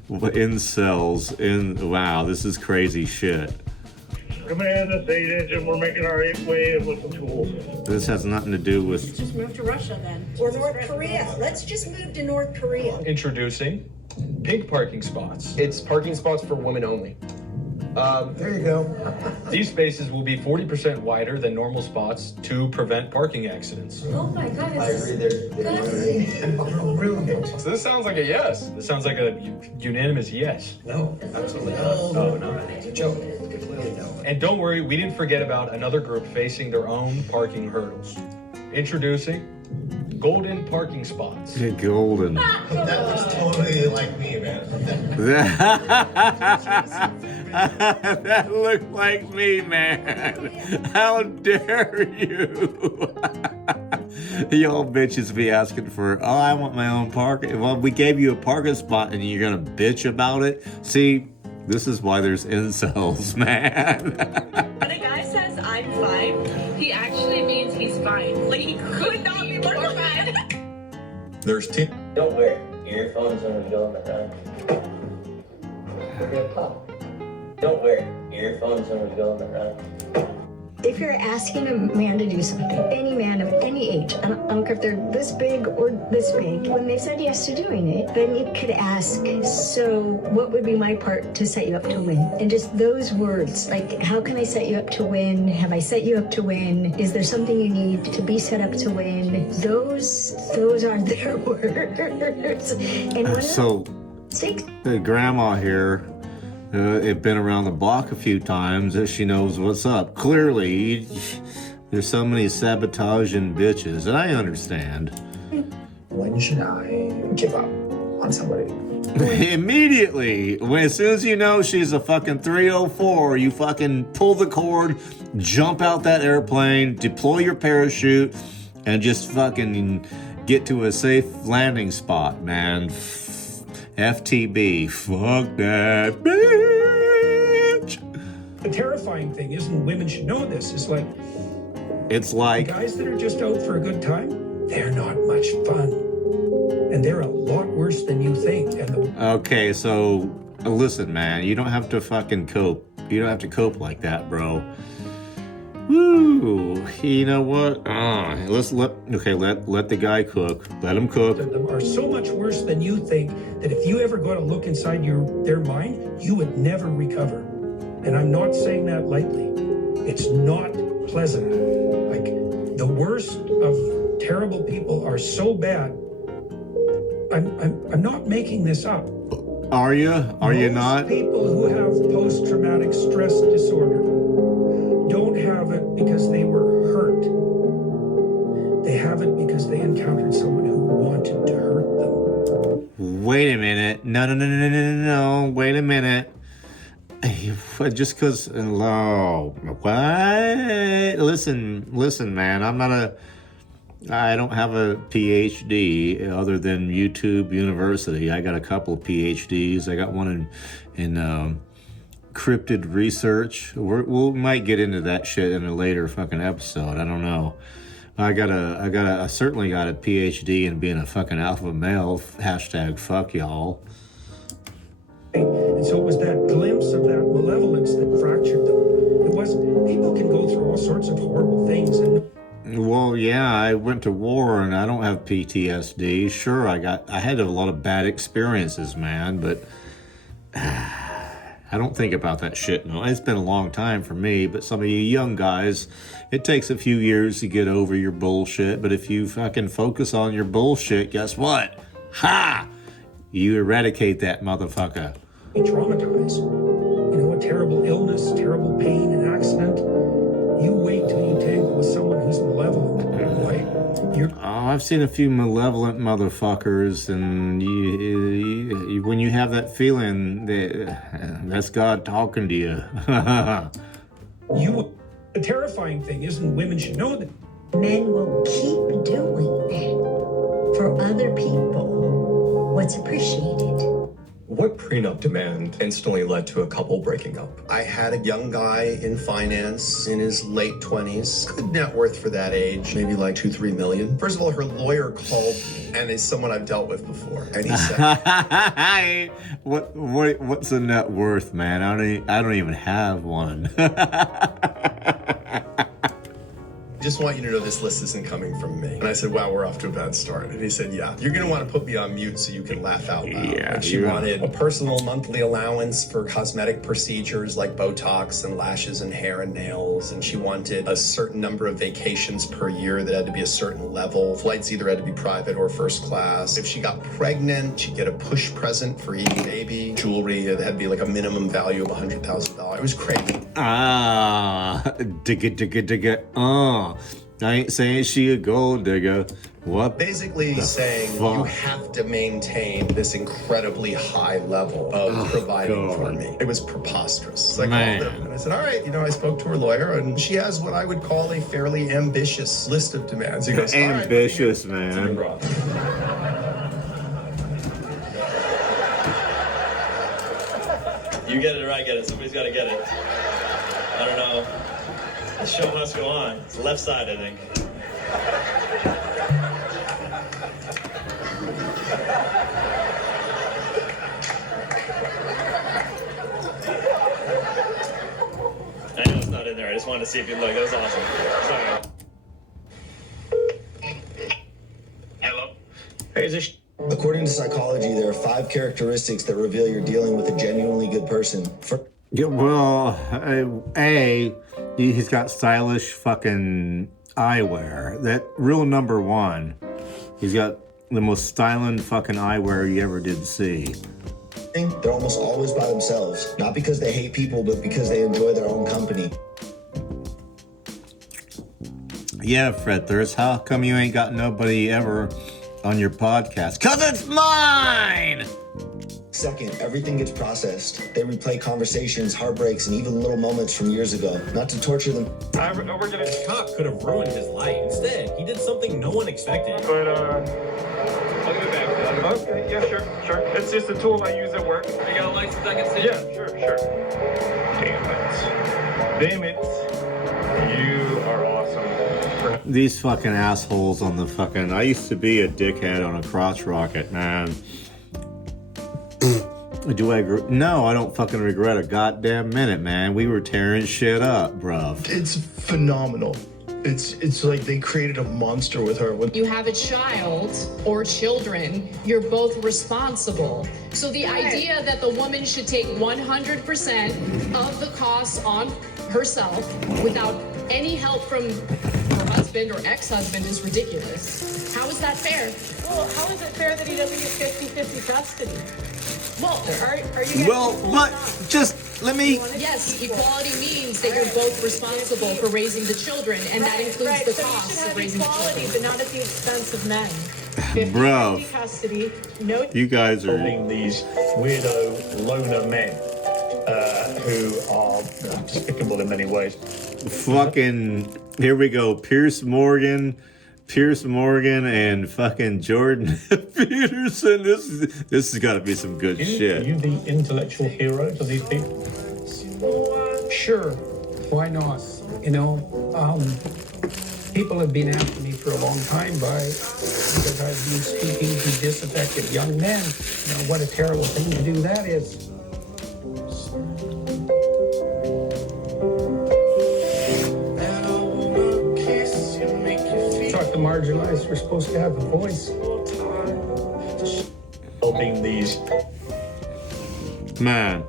Incels. Wow, this is crazy shit. Command the state engine, we're making our way with the tools. This has nothing to do with... Let's just move to Russia then. Or North Korea. Let's just move to North Korea. Introducing pink parking spots. It's parking spots for women only. There you go. These spaces will be 40% wider than normal spots to prevent parking accidents. Oh my God. I agree there. Brilliant. So this sounds like a yes. This sounds like a unanimous yes. No, absolutely not. Oh, no. It's a joke. Completely no. And don't worry, we didn't forget about another group facing their own parking hurdles. Introducing golden parking spots. Golden. That looks totally like me, man. That looked like me, man. How dare you? Y'all bitches be asking for, oh, I want my own parking. Well, we gave you a parking spot and you're gonna bitch about it? See, this is why there's incels, man. When a guy says I'm fine, he actually means he's fine. Like, he could not be more fine. There's two. Don't wear earphones when we go on the run. We're gonna pop. Don't wear earphones when we go on the run. If you're asking a man to do something, any man of any age, I don't care if they're this big or this big, when they said yes to doing it, then you could ask, so what would be my part to set you up to win? And just those words, like, how can I set you up to win? Have I set you up to win? Is there something you need to be set up to win? Those are their words. And so, the grandma here, it's been around the block a few times. She knows what's up. Clearly, there's so many sabotaging bitches, and I understand. When should I give up on somebody? Immediately. As soon as you know she's a fucking 304, you fucking pull the cord, jump out that airplane, deploy your parachute, and just fucking get to a safe landing spot, man. FTB, fuck that bitch. The terrifying thing isn't women should know this. It's like guys that are just out for a good time, they're not much fun. And they're a lot worse than you think. Okay, so listen, man, you don't have to fucking cope. You don't have to cope like that, bro. Woo! You know what? Let the guy cook. Let him cook. Them are so much worse than you think that if you ever go to look inside their mind, you would never recover. And I'm not saying that lightly. It's not pleasant. Like, the worst of terrible people are so bad. I'm not making this up. Are you? Are you not? People who have post-traumatic stress disorder don't have it because they were hurt. They have it because they encountered someone who wanted to hurt them. Wait a minute. No. Wait a minute. Just because... No. What? Listen, man. I don't have a PhD other than YouTube University. I got a couple of PhDs. I got one in cryptid research. We might get into that shit in a later fucking episode. I don't know. I certainly got a PhD in being a fucking alpha male. Hashtag fuck y'all. And so it was that glimpse of that malevolence that fractured them. It was, people can go through all sorts of horrible things. Well, yeah, I went to war and I don't have PTSD. Sure, I had a lot of bad experiences, man, but I don't think about that shit. No, it's been a long time for me, but some of you young guys, it takes a few years to get over your bullshit, but if you fucking focus on your bullshit, guess what? Ha! You eradicate that motherfucker. Traumatized. You know, a terrible illness, terrible pain, an accident. You wait till you tangle with someone who's malevolent. I've seen a few malevolent motherfuckers, and when you have that feeling, that's God talking to you. The terrifying thing isn't women should know that. Men will keep doing for other people what's appreciated. What prenup demand instantly led to a couple breaking up? I had a young guy in finance in his late 20s. Good net worth for that age, maybe like 2-3 million. First of all, her lawyer called me, and it's someone I've dealt with before. And he said, what's a net worth, man? I don't even have one. just want you to know this list isn't coming from me. And I said, wow, we're off to a bad start. And he said, yeah, you're going to want to put me on mute so you can laugh out loud. Yeah, and she wanted a personal monthly allowance for cosmetic procedures like Botox and lashes and hair and nails. And she wanted a certain number of vacations per year that had to be a certain level. Flights either had to be private or first class. If she got pregnant, she'd get a push present for eating baby. Jewelry that had to be like a minimum value of $100,000. It was crazy. Digga. I ain't saying she a gold digger. What? Basically saying you have to maintain this incredibly high level of providing for me. It was preposterous. I called him and I said, all right, I spoke to her lawyer and she has what I would call a fairly ambitious list of demands. He goes, ambitious, man. You get it or I get it. Somebody's got to get it. I don't know. The show must go on. It's the left side, I think. I know it's not in there. I just wanted to see if you'd look. That was awesome. Sorry. Hello? Hey, is this... According to psychology, there are 5 characteristics that reveal you're dealing with a genuinely good person. Yeah, well, he's got stylish fucking eyewear. That rule number 1. He's got the most styling fucking eyewear you ever did see. They're almost always by themselves. Not because they hate people, but because they enjoy their own company. Yeah, Fred Thirst, how come you ain't got nobody ever on your podcast? 'Cause it's mine! Second, everything gets processed. They replay conversations, heartbreaks, and even little moments from years ago. Not to torture them. The cop could have ruined his life. Instead, he did something no one expected. But, I'll give it back. Okay, yeah, sure. It's just a tool I use at work. You got a license I can see? Yeah, sure. Damn it. You are awesome. These fucking assholes on the fucking... I used to be a dickhead on a crotch rocket, man. Do I agree? No, I don't fucking regret a goddamn minute, man. We were tearing shit up, bruv. It's phenomenal. It's like they created a monster with her. You have a child or children, you're both responsible. So the idea that the woman should take 100% of the costs on herself without any help from her husband or ex-husband is ridiculous. How is that fair? Well, how is it fair that he doesn't get 50-50 custody? Well, are you but just let me... Yes, equality means that you're both responsible for raising the children, and that includes the costs of raising the children. Equality, but not at the expense of men. Bro, Custody, no. you guys are... These weirdo loner men who are despicable in many ways. Fucking... Here we go. Pierce Morgan and fucking Jordan Peterson. This has got to be some good shit. Are you the intellectual hero to these people? Sure, why not? People have been after me for a long time because I've been speaking to disaffected young men. What a terrible thing to do that is. The marginalized were supposed to have a voice. Helping these. Man,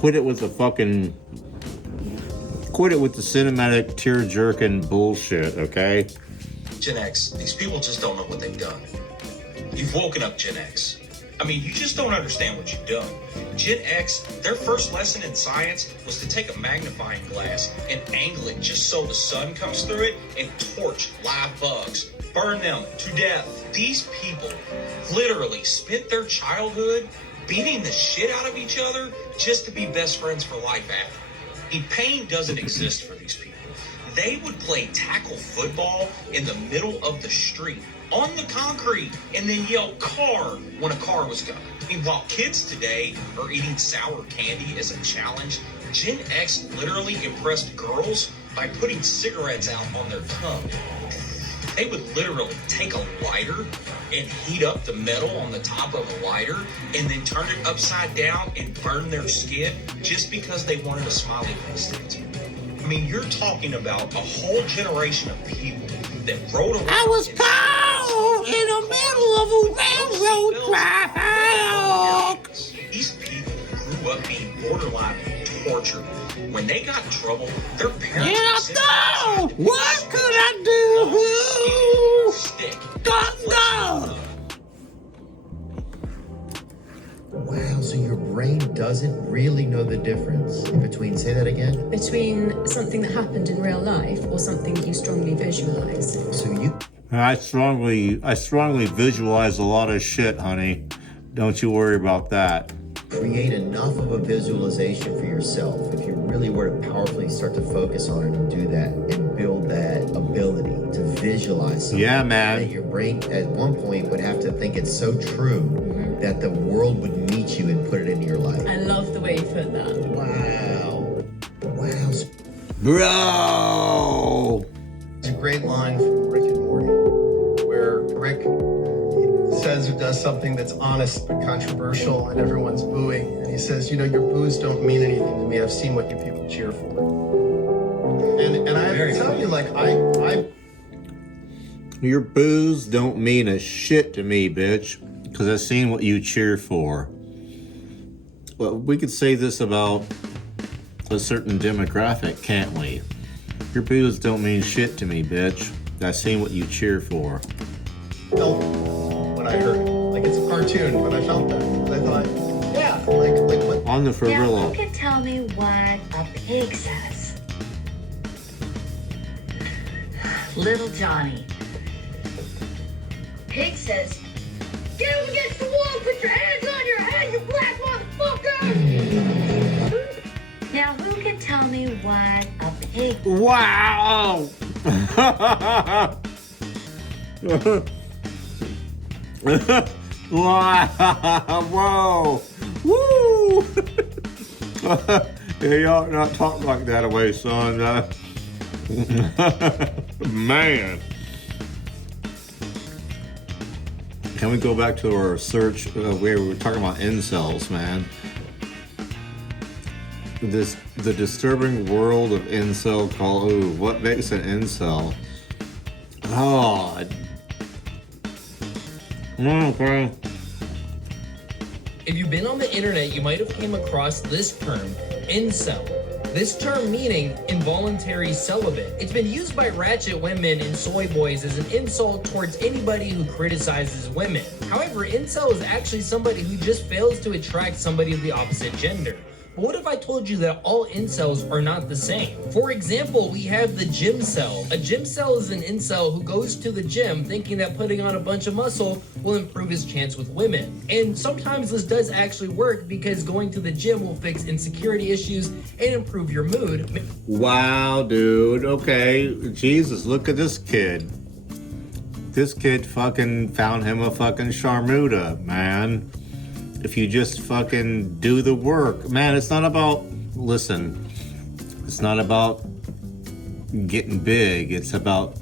quit it with the cinematic tear-jerking bullshit, okay? Gen X, these people just don't know what they've done. You've woken up Gen X. I mean, you just don't understand what you've done. Gen X, their first lesson in science was to take a magnifying glass and angle it just so the sun comes through it and torch live bugs, burn them to death. These people literally spent their childhood beating the shit out of each other just to be best friends for life after. I mean, pain doesn't exist for these people. They would play tackle football in the middle of the street on the concrete and then yell car when a car was coming. I mean, while kids today are eating sour candy as a challenge, Gen X literally impressed girls by putting cigarettes out on their tongue. They would literally take a lighter and heat up the metal on the top of a lighter and then turn it upside down and burn their skin just because they wanted a smiley face tattoo. I mean, you're talking about a whole generation of people that rode around. I was caught in the middle of a railroad track. These people grew up being borderline tortured. When they got in trouble, their parents What could I do? Go! Wow, so your brain doesn't really know the difference between, say that again? Between something that happened in real life or something that you strongly visualize. So you... I strongly visualize a lot of shit, honey. Don't you worry about that. Create enough of a visualization for yourself. If you really were to powerfully start to focus on it and do that and build that ability to visualize something. Yeah, man. That your brain at one point would have to think it's so true that the world would meet you and put it into your life. I love the way you put that. Wow. Wow. Bro! It's a great line from Rick and Morty where Rick says or does something that's honest but controversial and everyone's booing. And he says, you know, your boos don't mean anything to me. I've seen what you people cheer for. And I have to tell you, like, I Your boos don't mean a shit to me, bitch, because I've seen what you cheer for. Well, we could say this about a certain demographic, can't we? Your boos don't mean shit to me, bitch. I've seen what you cheer for. felt when I heard it. Like, it's a cartoon, but I felt that. And I thought, yeah, like what? On the Now, Farillo. who can tell me what a pig says? Little Johnny. Pig says, get up against the wall, put your hands on your head, you black motherfucker! Now, who can tell me what a pig... Wow! Wow! Whoa! Woo! Yeah, y'all not talk like that away, son. Man. Can we go back to our search where we were talking about incels, man? The disturbing world of incel call. Ooh, what makes an incel? Oh. Okay. If you've been on the internet, you might have came across this term, incel. This term meaning involuntary celibate. It's been used by ratchet women and soy boys as an insult towards anybody who criticizes women. However, incel is actually somebody who just fails to attract somebody of the opposite gender. But what if I told you that all incels are not the same? For example, we have the gym cell. A gym cell is an incel who goes to the gym thinking that putting on a bunch of muscle will improve his chance with women. And sometimes this does actually work because going to the gym will fix insecurity issues and improve your mood. Wow, dude. Okay. Jesus, look at this kid. This kid fucking found him a fucking sharmuta, man. If you just fucking do the work. Man, it's not about, listen, it's not about getting big. It's about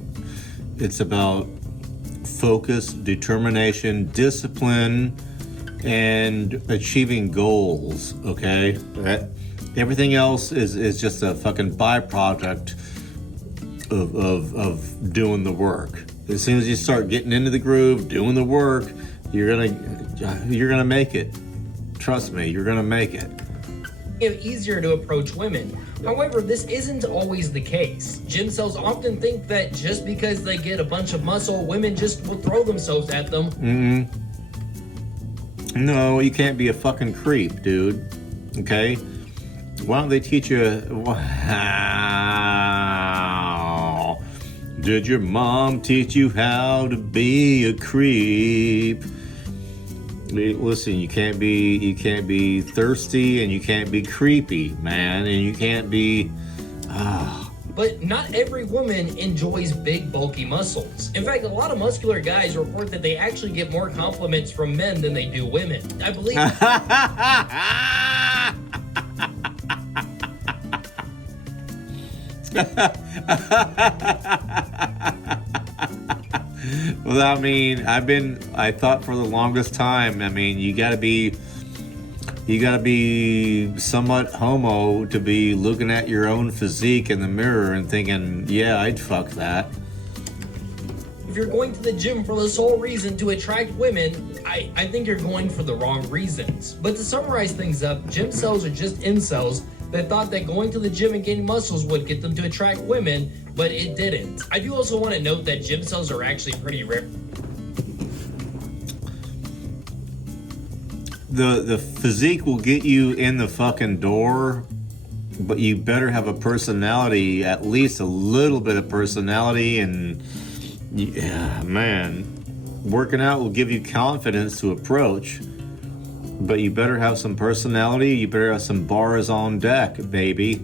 focus, determination, discipline, and achieving goals, okay? Everything else is just a fucking byproduct of doing the work. As soon as you start getting into the groove, doing the work, you're gonna make it. Trust me, you're gonna make it. Easier to approach women. However, this isn't always the case. Gym cells often think that just because they get a bunch of muscle, women just will throw themselves at them. No, you can't be a fucking creep, dude. Okay? Why don't they teach you? Wow. Did your mom teach you how to be a creep? Listen, you can't be thirsty and you can't be creepy, man, and you can't be but not every woman enjoys big, bulky muscles. In fact, a lot of muscular guys report that they actually get more compliments from men than they do women. I believe... Well, I mean, I thought for the longest time, I mean, you gotta be somewhat homo to be looking at your own physique in the mirror and thinking, yeah, I'd fuck that. If you're going to the gym for the sole reason to attract women, I think you're going for the wrong reasons. But to summarize things up, gym cells are just incels that thought that going to the gym and gaining muscles would get them to attract women, but it didn't. I do also want to note that gym cells are actually pretty rare. The physique will get you in the fucking door, but you better have a personality, at least a little bit of personality, and yeah, man, working out will give you confidence to approach, but you better have some personality, you better have some bars on deck, baby.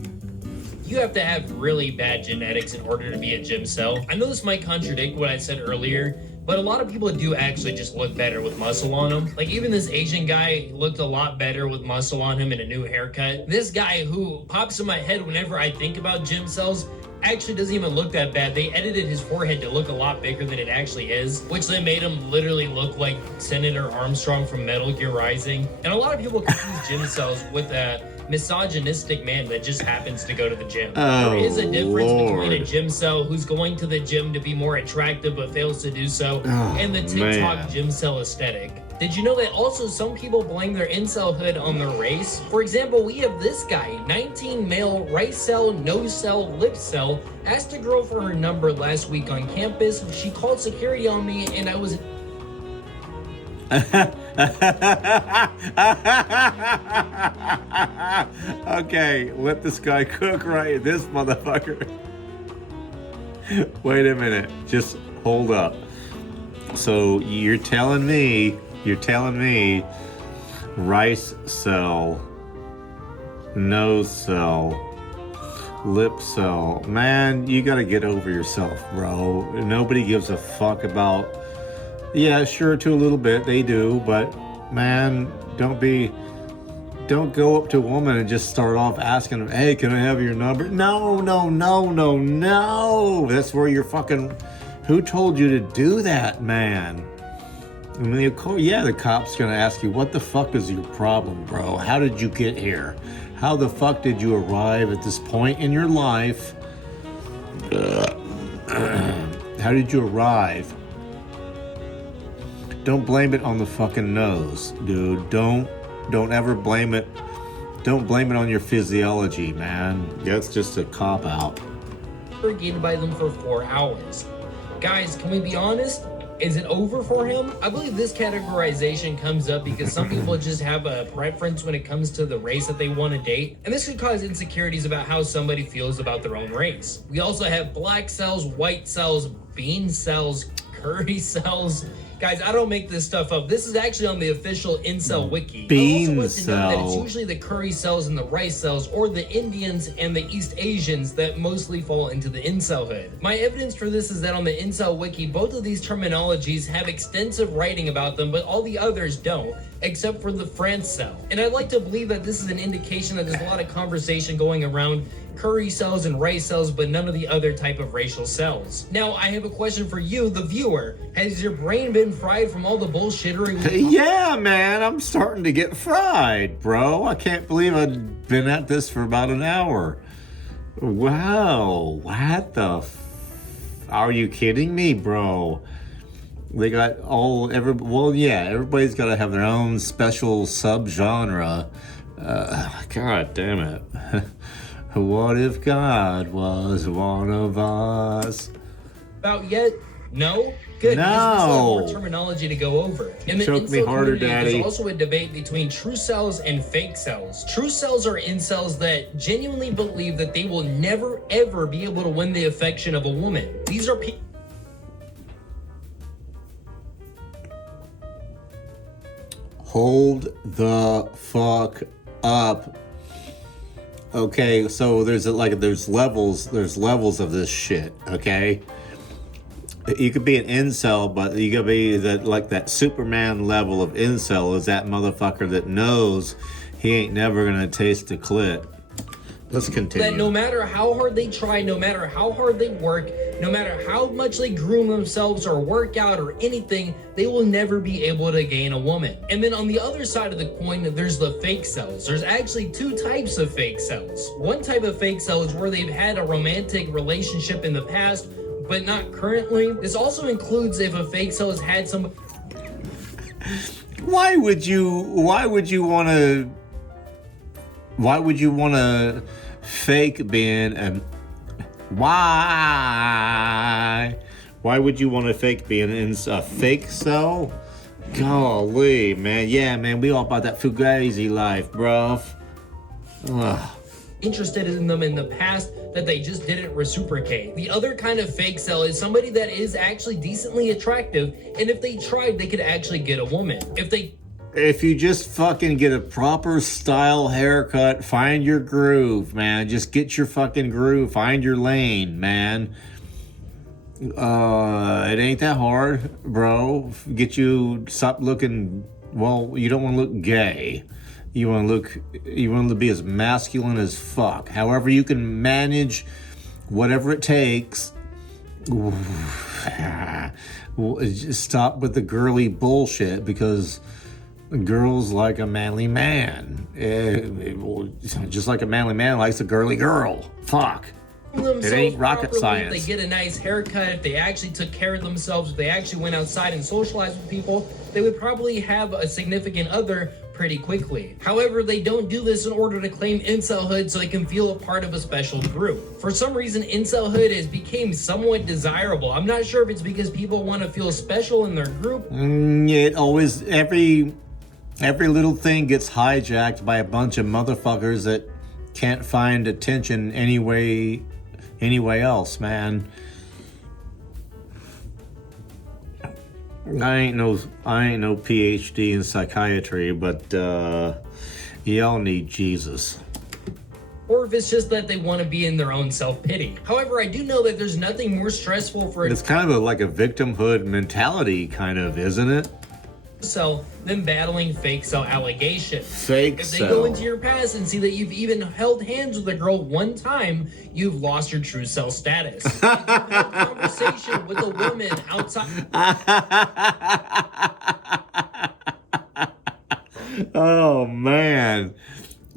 You have to have really bad genetics in order to be a gym cell. I know this might contradict what I said earlier, but a lot of people do actually just look better with muscle on them. Like even this Asian guy looked a lot better with muscle on him and a new haircut. This guy who pops in my head whenever I think about gym cells actually doesn't even look that bad. They edited his forehead to look a lot bigger than it actually is, which then made him literally look like Senator Armstrong from Metal Gear Rising. And a lot of people confuse gym cells with a misogynistic man that just happens to go to the gym. There is a difference between a gym cell who's going to the gym to be more attractive but fails to do so, and the TikTok gym cell aesthetic. Did you know that also some people blame their incelhood on their race? For example, we have this guy, 19 male, right cell, no cell, lip cell, asked a girl for her number last week on campus. She called security on me and I was... Okay, let this guy cook right, this motherfucker. Wait a minute, just hold up. So you're telling me rice cell, nose cell, lip cell. Man, you gotta get over yourself, bro. Nobody gives a fuck about... Yeah, sure, to a little bit, they do, but man, don't go up to a woman and just start off asking them, hey, can I have your number? No. That's where you're fucking... Who told you to do that, man? I mean, of course, yeah, the cop's gonna ask you, what the fuck is your problem, bro? How did you get here? How the fuck did you arrive at this point in your life? How did you arrive? Don't blame it on the fucking nose, dude. Don't ever blame it. Don't blame it on your physiology, man. That's just a cop-out. Gained by them for 4 hours. Guys, can we be honest? Is it over for him? I believe this categorization comes up because some people just have a preference when it comes to the race that they want to date, and this could cause insecurities about how somebody feels about their own race. We also have black cells, white cells, bean cells, curry cells. Guys, I don't make this stuff up. This is actually on the official Incel wiki. Bean I also want to know that it's cell. usually the curry cells and the rice cells, or the Indians and the East Asians that mostly fall into the incelhood. My evidence for this is that on the Incel wiki, both of these terminologies have extensive writing about them, but all the others don't, except for the France cell. And I'd like to believe that this is an indication that there's a lot of conversation going around curry cells and rice cells, but none of the other type of racial cells. Now, I have a question for you, the viewer. Has your brain been fried from all the bullshittery? Yeah, man, I'm starting to get fried, bro. I can't believe I've been at this for about an hour. Wow, what the are you kidding me, bro? They got well, yeah, everybody's got to have their own special subgenre. God damn it. What if God was one of us? About yet? No? Good. No. More terminology to go over. In the Choke me incel harder, community, daddy. There's also a debate between true cells and fake cells. True cells are incels that genuinely believe that they will never ever be able to win the affection of a woman. These are people. Hold the fuck up. Okay, so there's levels of this shit, okay? You could be an incel, but you could be that Superman level of incel is that motherfucker that knows he ain't never gonna taste a clit. Let's continue. That no matter how hard they try, no matter how hard they work, no matter how much they groom themselves or work out or anything, they will never be able to gain a woman. And then on the other side of the coin, there's the fake cells. There's actually two types of fake cells. One type of fake cell is where they've had a romantic relationship in the past, but not currently. This also includes if a fake cell has had some... Why would you want to fake being a... Why would you want to fake being in a fake cell? Golly, man. Yeah, man, we all about that fugazi life, bruv. Ugh. Interested in them in the past that they just didn't reciprocate. The other kind of fake cell is somebody that is actually decently attractive, and if they tried, they could actually get a woman. If you just fucking get a proper style haircut, find your groove, man. Just get your fucking groove, find your lane, man. It ain't that hard, bro. Stop looking, well, you don't want to look gay. You want to be as masculine as fuck. However you can manage whatever it takes. Just stop with the girly bullshit, because girls like a manly man. Just like a manly man likes a girly girl. Fuck. It ain't rocket science. If they get a nice haircut, if they actually took care of themselves, if they actually went outside and socialized with people, they would probably have a significant other pretty quickly. However, they don't do this in order to claim incelhood so they can feel a part of a special group. For some reason, incelhood has become somewhat desirable. I'm not sure if it's because people want to feel special in their group. It always, every little thing gets hijacked by a bunch of motherfuckers that can't find attention anyway else, man. I ain't no PhD in psychiatry, but y'all need Jesus. Or if it's just that they want to be in their own self-pity. However, I do know that there's nothing more stressful for it's kind of like a victimhood mentality, kind of, isn't it? Cell than battling fake cell allegations. If they go into your past and see that you've even held hands with a girl one time, you've lost your true cell status. If you've had a conversation with a woman outside. Oh man.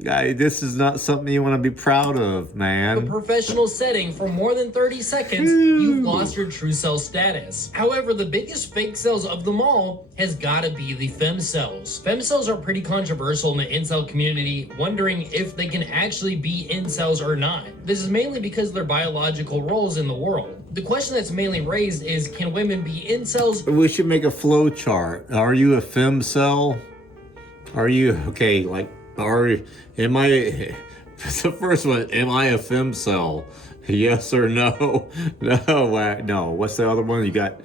Guy, this is not something you want to be proud of, man. A professional setting for more than 30 seconds, you've lost your true cell status. However, the biggest fake cells of them all has got to be the femcels. Femcels are pretty controversial in the incel community, wondering if they can actually be incels or not. This is mainly because of their biological roles in the world. The question that's mainly raised is, can women be incels? We should make a flow chart. Are you a femcel? Are you, okay, like, the first one, am I a femcel? Yes or no? No. What's the other one? You got,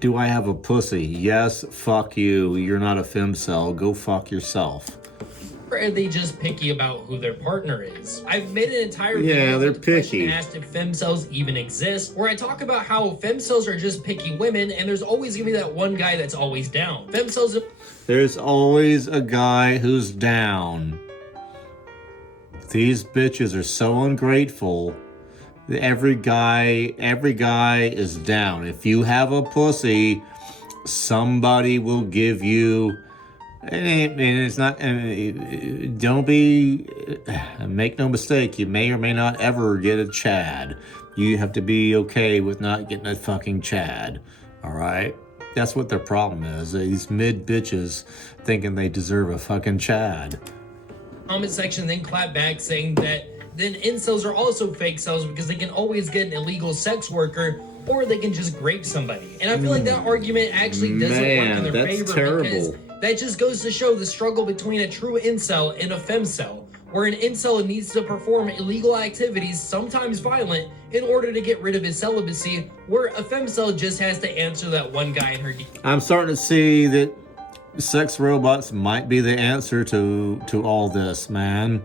do I have a pussy? Yes, fuck you. You're not a femcel. Go fuck yourself. Or are they just picky about who their partner is? I've made an entire video. Yeah, they're picky. Asked if femcels even exist, where I talk about how femcels are just picky women, and there's always gonna be that one guy that's always down. Femcels. There's always a guy who's down. These bitches are so ungrateful. Every guy is down. If you have a pussy, somebody will give you. And it's not, don't be, make no mistake, you may or may not ever get a Chad. You have to be okay with not getting a fucking Chad, all right? That's what their problem is. These mid bitches thinking they deserve a fucking Chad. Comment section then clap back saying that then incels are also fake cells because they can always get an illegal sex worker, or they can just grape somebody. And I feel like that argument actually doesn't work in their favor. Terrible. Because that just goes to show the struggle between a true incel and a femcel, where an incel needs to perform illegal activities, sometimes violent, in order to get rid of his celibacy, where a femcel just has to answer that one guy in her. I'm starting to see that sex robots might be the answer to all this, man.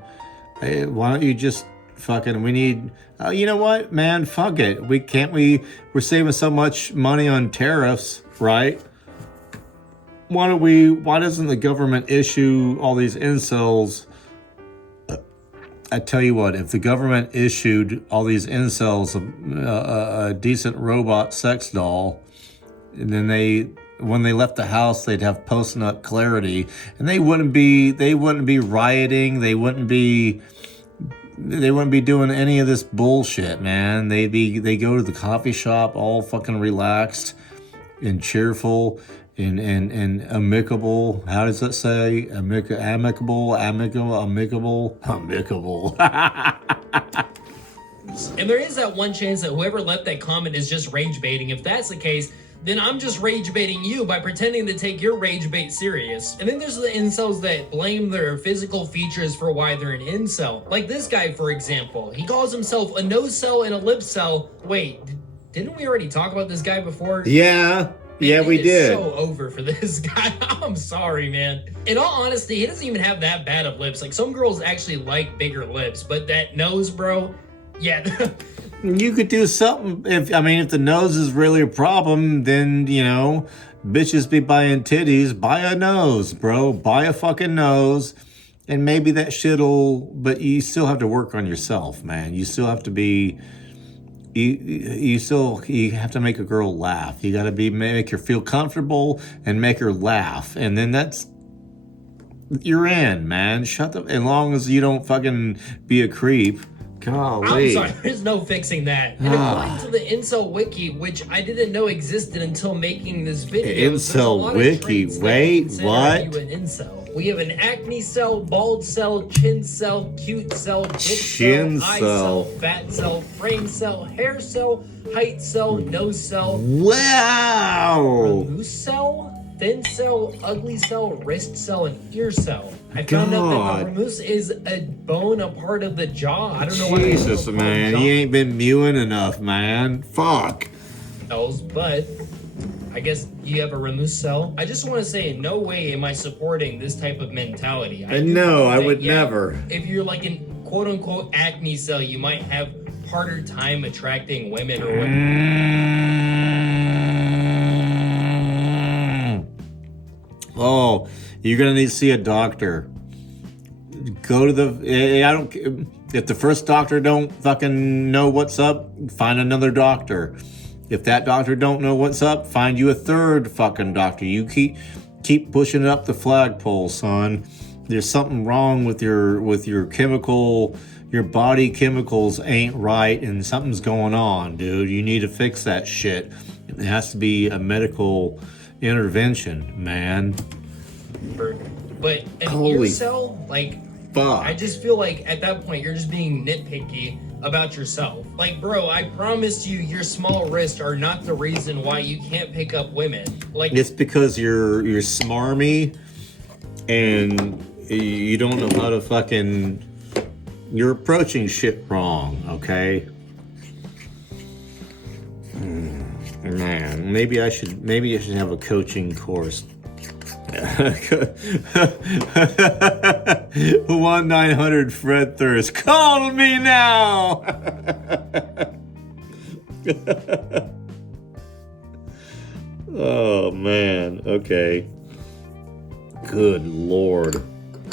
Hey, why don't you just fucking, we need, you know what, man, fuck it. We're saving so much money on tariffs, right? Why doesn't the government issue all these incels? I tell you what, if the government issued all these incels a decent robot sex doll, and then when they left the house, they'd have post-nut clarity, and they wouldn't be rioting, they wouldn't be doing any of this bullshit, man. They go to the coffee shop all fucking relaxed and cheerful and amicable. How does that say? Amicable. And there is that one chance that whoever left that comment is just rage baiting. If that's the case, then I'm just rage baiting you by pretending to take your rage bait serious. And then there's the incels that blame their physical features for why they're an incel. Like this guy, for example. He calls himself a nose cell and a lip cell. Wait, didn't we already talk about this guy before? Yeah, we did. It's so over for this guy. I'm sorry, man. In all honesty, he doesn't even have that bad of lips. Like, some girls actually like bigger lips, but that nose, bro, yeah. You could do something. If the nose is really a problem, then, you know, bitches be buying titties. Buy a nose, bro. Buy a fucking nose. And maybe that shit'll, but you still have to work on yourself, man. You still have to be, you have to make a girl laugh. You gotta make her feel comfortable and make her laugh. And then you're in, man. As long as you don't fucking be a creep. Golly. I'm sorry, there's no fixing that. And according to the Incel Wiki, which I didn't know existed until making this video, Incel Wiki, wait, what? You an incel. We have an acne cell, bald cell, chin cell, cute cell, dick cell, eye cell, fat cell, frame cell, hair cell, height cell, nose cell. Wow! Loose cell, thin cell, ugly cell, wrist cell, and ear cell. I found out that the ramus is a bone, a part of the jaw. I don't know why. Jesus, man, you ain't been mewing enough, man. Fuck. But I guess you have a ramus cell. I just want to say, in no way am I supporting this type of mentality. No, I would never. If you're like in quote-unquote acne cell, you might have harder time attracting women or Oh, you're gonna need to see a doctor. Go to if the first doctor don't fucking know what's up, find another doctor. If that doctor don't know what's up, find you a third fucking doctor. You keep pushing it up the flagpole, son. There's something wrong with your chemical, your body chemicals ain't right, and something's going on, dude. You need to fix that shit. It has to be a medical intervention, man. But an ear cell, like, fuck. I just feel like at that point you're just being nitpicky about yourself. Like, bro, I promise you, your small wrists are not the reason why you can't pick up women. Like, it's because you're smarmy and you don't know how to fucking. You're approaching shit wrong, okay? Man, maybe I should have a coaching course. 1-900 Fred Thirst. Call me now. Oh man. Okay. Good Lord,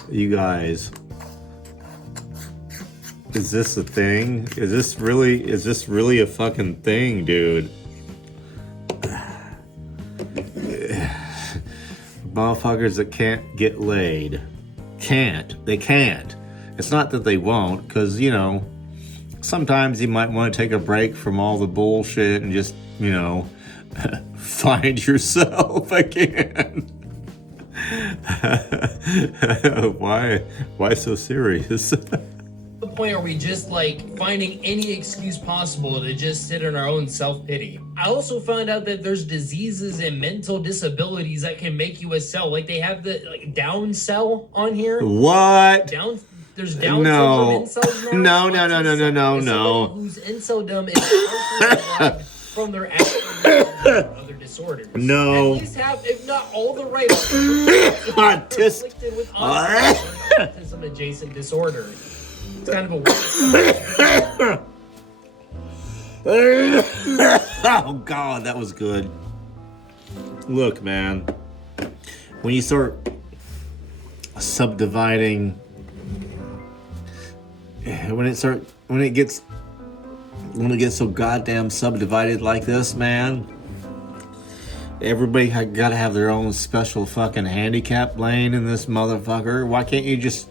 you guys. Is this a thing? Is this really a fucking thing, dude? Motherfuckers that can't get laid. They can't. It's not that they won't, because, you know, sometimes you might want to take a break from all the bullshit and just, you know, find yourself again. Why so serious? the point are we just like finding any excuse possible to just sit in our own self-pity? I also found out that there's diseases and mental disabilities that can make you a cell. Like they have the Down cell on here. What? There's Down syndrome incels now. No. Whose inceldom is from their actual other disabilities. disorders. No. At least have, if not all the right afflicted with autism adjacent disorder. It's kind of a weird. Oh God, that was good. Look, man, when you start subdividing, when it gets so goddamn subdivided like this, man, everybody gotta have their own special fucking handicap lane in this motherfucker. Why can't you just...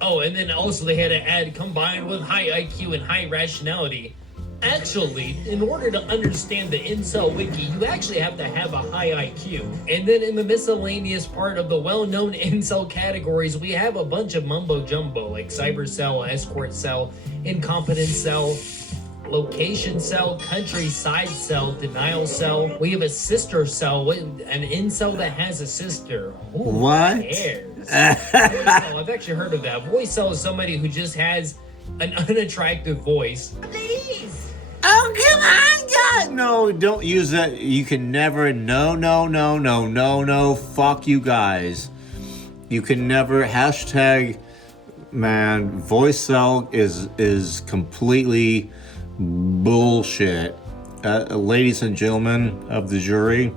Oh, and then also they had to add combined with high IQ and high rationality. Actually, in order to understand the Incel wiki, you actually have to have a high IQ. And then in the miscellaneous part of the well-known Incel categories, we have a bunch of mumbo-jumbo, like cyber cell, escort cell, incompetent cell, location cell, countryside cell, denial cell. We have a sister cell, an Incel that has a sister. Who what? cares? Voice cell, I've actually heard of that. Voice cell is somebody who just has an unattractive voice. Please. Oh, come on, God! No, don't use that. You can never. No. Fuck you guys. You can never. Hashtag, man, voice cell is completely bullshit. Ladies and gentlemen of the jury,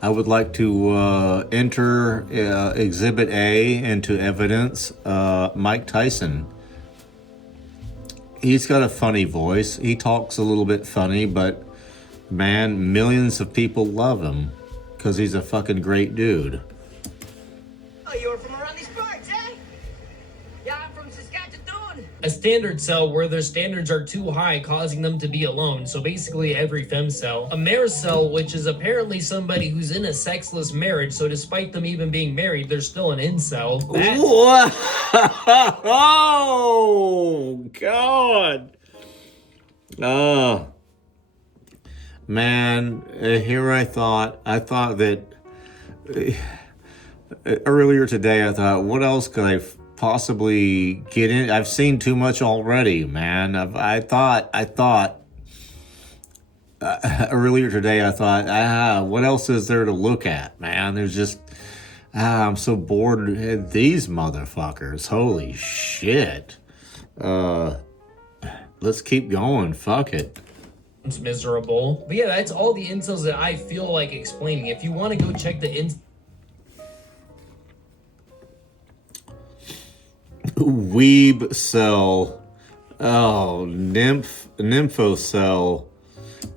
I would like to enter Exhibit A into evidence. Mike Tyson. He's got a funny voice. He talks a little bit funny, but man, millions of people love him because he's a fucking great dude. Oh, you're from around these parts, eh? Yeah, I'm from Saskatchewan. A standard cell where their standards are too high, causing them to be alone. So basically every femcel. A mare cell, which is apparently somebody who's in a sexless marriage. So despite them even being married, they're still an incel. Oh, God. Oh. Man, here I thought that earlier today, I thought, what else could I possibly get in? I've seen too much already, man. I thought earlier today, I thought, what else is there to look at, man? There's just, I'm so bored of these motherfuckers. Holy shit. Let's keep going. Fuck it. It's miserable. But yeah, that's all the incels that I feel like explaining. If you want to go check the Weeb cell. Oh, nympho cell.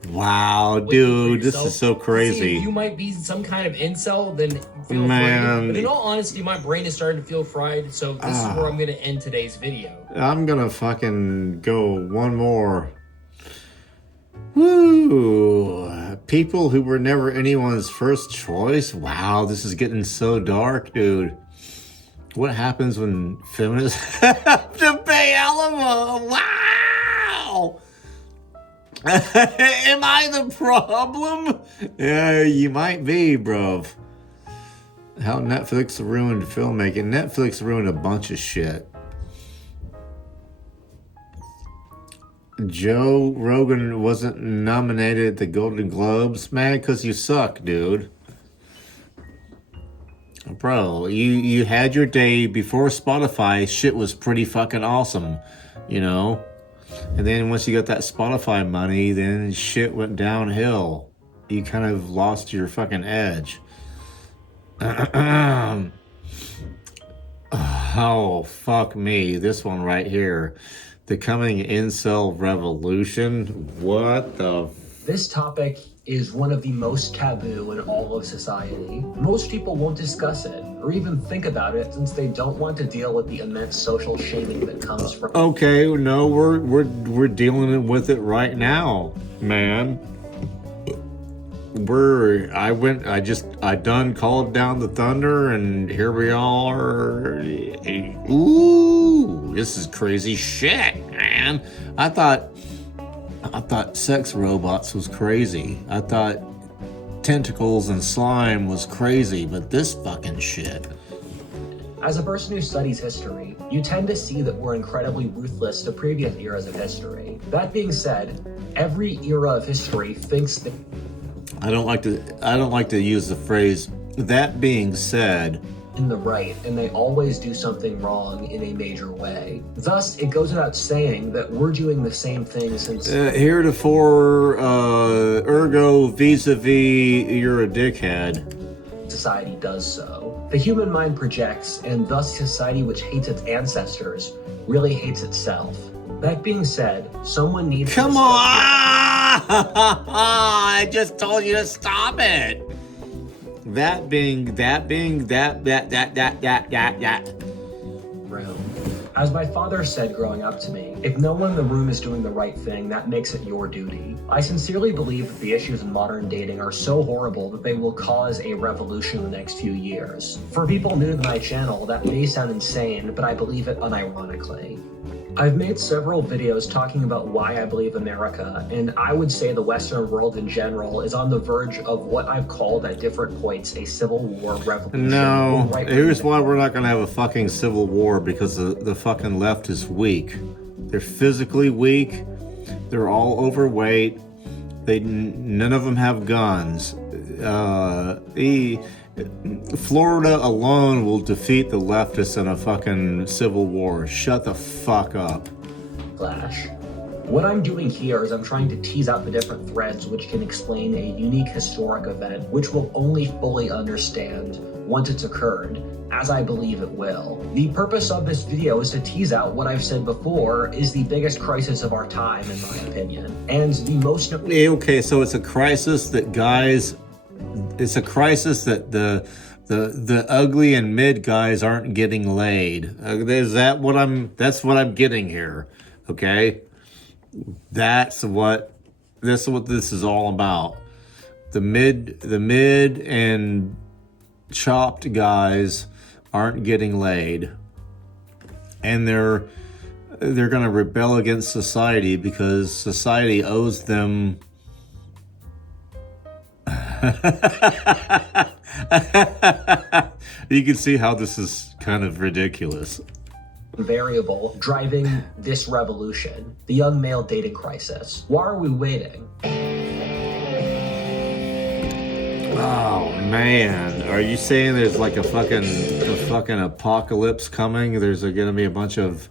Wow, dude, this is so crazy. See, if you might be some kind of incel, then feel Man. free. But in all honesty, my brain is starting to feel fried, so this is where I'm going to end today's video. I'm gonna fucking go one more. Woo! People who were never anyone's first choice? Wow, this is getting so dark, dude. What happens when feminists have to pay alimony? Wow! Am I the problem? Yeah, you might be, bruv. How Netflix ruined filmmaking. Netflix ruined a bunch of shit. Joe Rogan wasn't nominated at the Golden Globes. Man, because you suck, dude. Bro, you had your day before Spotify. Shit was pretty fucking awesome, you know? And then once you got that Spotify money, then shit went downhill. You kind of lost your fucking edge. Oh, fuck me. This one right here. The coming incel revolution. What the... This topic is one of the most taboo in all of society. Most people won't discuss it or even think about it since they don't want to deal with the immense social shaming that comes from it. Okay, no, we're dealing with it right now, man. I done called down the thunder and here we are. Ooh, this is crazy shit, man. I thought sex robots was crazy. I thought tentacles and slime was crazy, but this fucking shit. As a person who studies history, you tend to see that we're incredibly ruthless to previous eras of history. That being said, Every era of history thinks that I don't like to use the phrase, that being said, in the right, and they always do something wrong in a major way. Thus, it goes without saying that we're doing the same thing since heretofore, ergo vis-a-vis, you're a dickhead. Society does so. The human mind projects, and thus society which hates its ancestors really hates itself. That being said, someone needs Come on! I just told you to stop it! That room. As my father said growing up to me, if no one in the room is doing the right thing, that makes it your duty. I sincerely believe that the issues in modern dating are so horrible that they will cause a revolution in the next few years. For people new to my channel, that may sound insane, but I believe it unironically. I've made several videos talking about why I believe America, and I would say the Western world in general, is on the verge of what I've called at different points a civil war revolution. No, here's why we're not going to have a fucking civil war, because the fucking left is weak. They're physically weak. They're all overweight. None of them have guns. Florida alone will defeat the leftists in a fucking civil war. Shut the fuck up. Flash. What I'm doing here is I'm trying to tease out the different threads which can explain a unique historic event which we'll only fully understand once it's occurred, as I believe it will. The purpose of this video is to tease out what I've said before is the biggest crisis of our time, in my opinion, and the most... Okay, so it's a crisis that guys... It's a crisis that the ugly and mid guys aren't getting laid. That's what I'm getting here. Okay? That's what this is all about. The mid and chopped guys aren't getting laid. And they're going to rebel against society because society owes them you can see how this is kind of ridiculous. Variable driving this revolution, the young male dating crisis. Why are we waiting? Oh man, are you saying there's like a fucking apocalypse coming? There's gonna be a bunch of...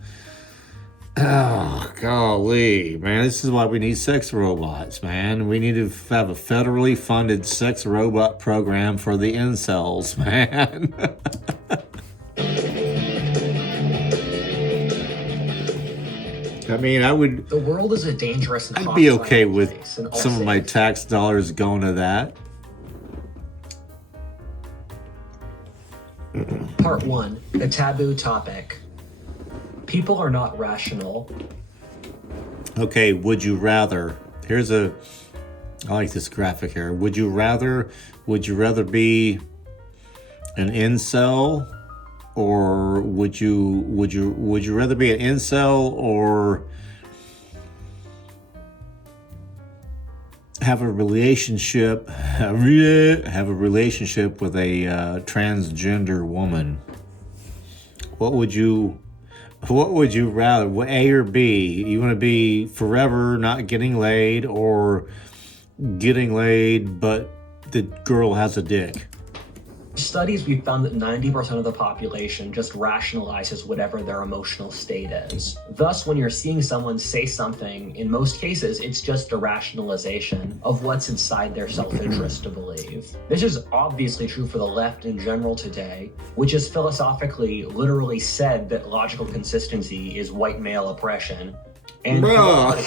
Oh, golly, man, this is why we need sex robots, man. We need to have a federally funded sex robot program for the incels, man. I mean, I would... The world is a dangerous and I'd be okay with some of my tax dollars going to that. Part 1, the taboo topic. People are not rational. Okay, would you rather? I like this graphic here. Would you rather be an incel, or would you rather be an incel or have a relationship with a transgender woman? What would you rather, A or B? You want to be forever not getting laid, or getting laid but the girl has a dick? Studies, we found that 90% of the population just rationalizes whatever their emotional state is. Thus, when you're seeing someone say something, in most cases, it's just a rationalization of what's inside their self-interest to believe. This is obviously true for the left in general today, which has philosophically literally said that logical consistency is white male oppression, and what?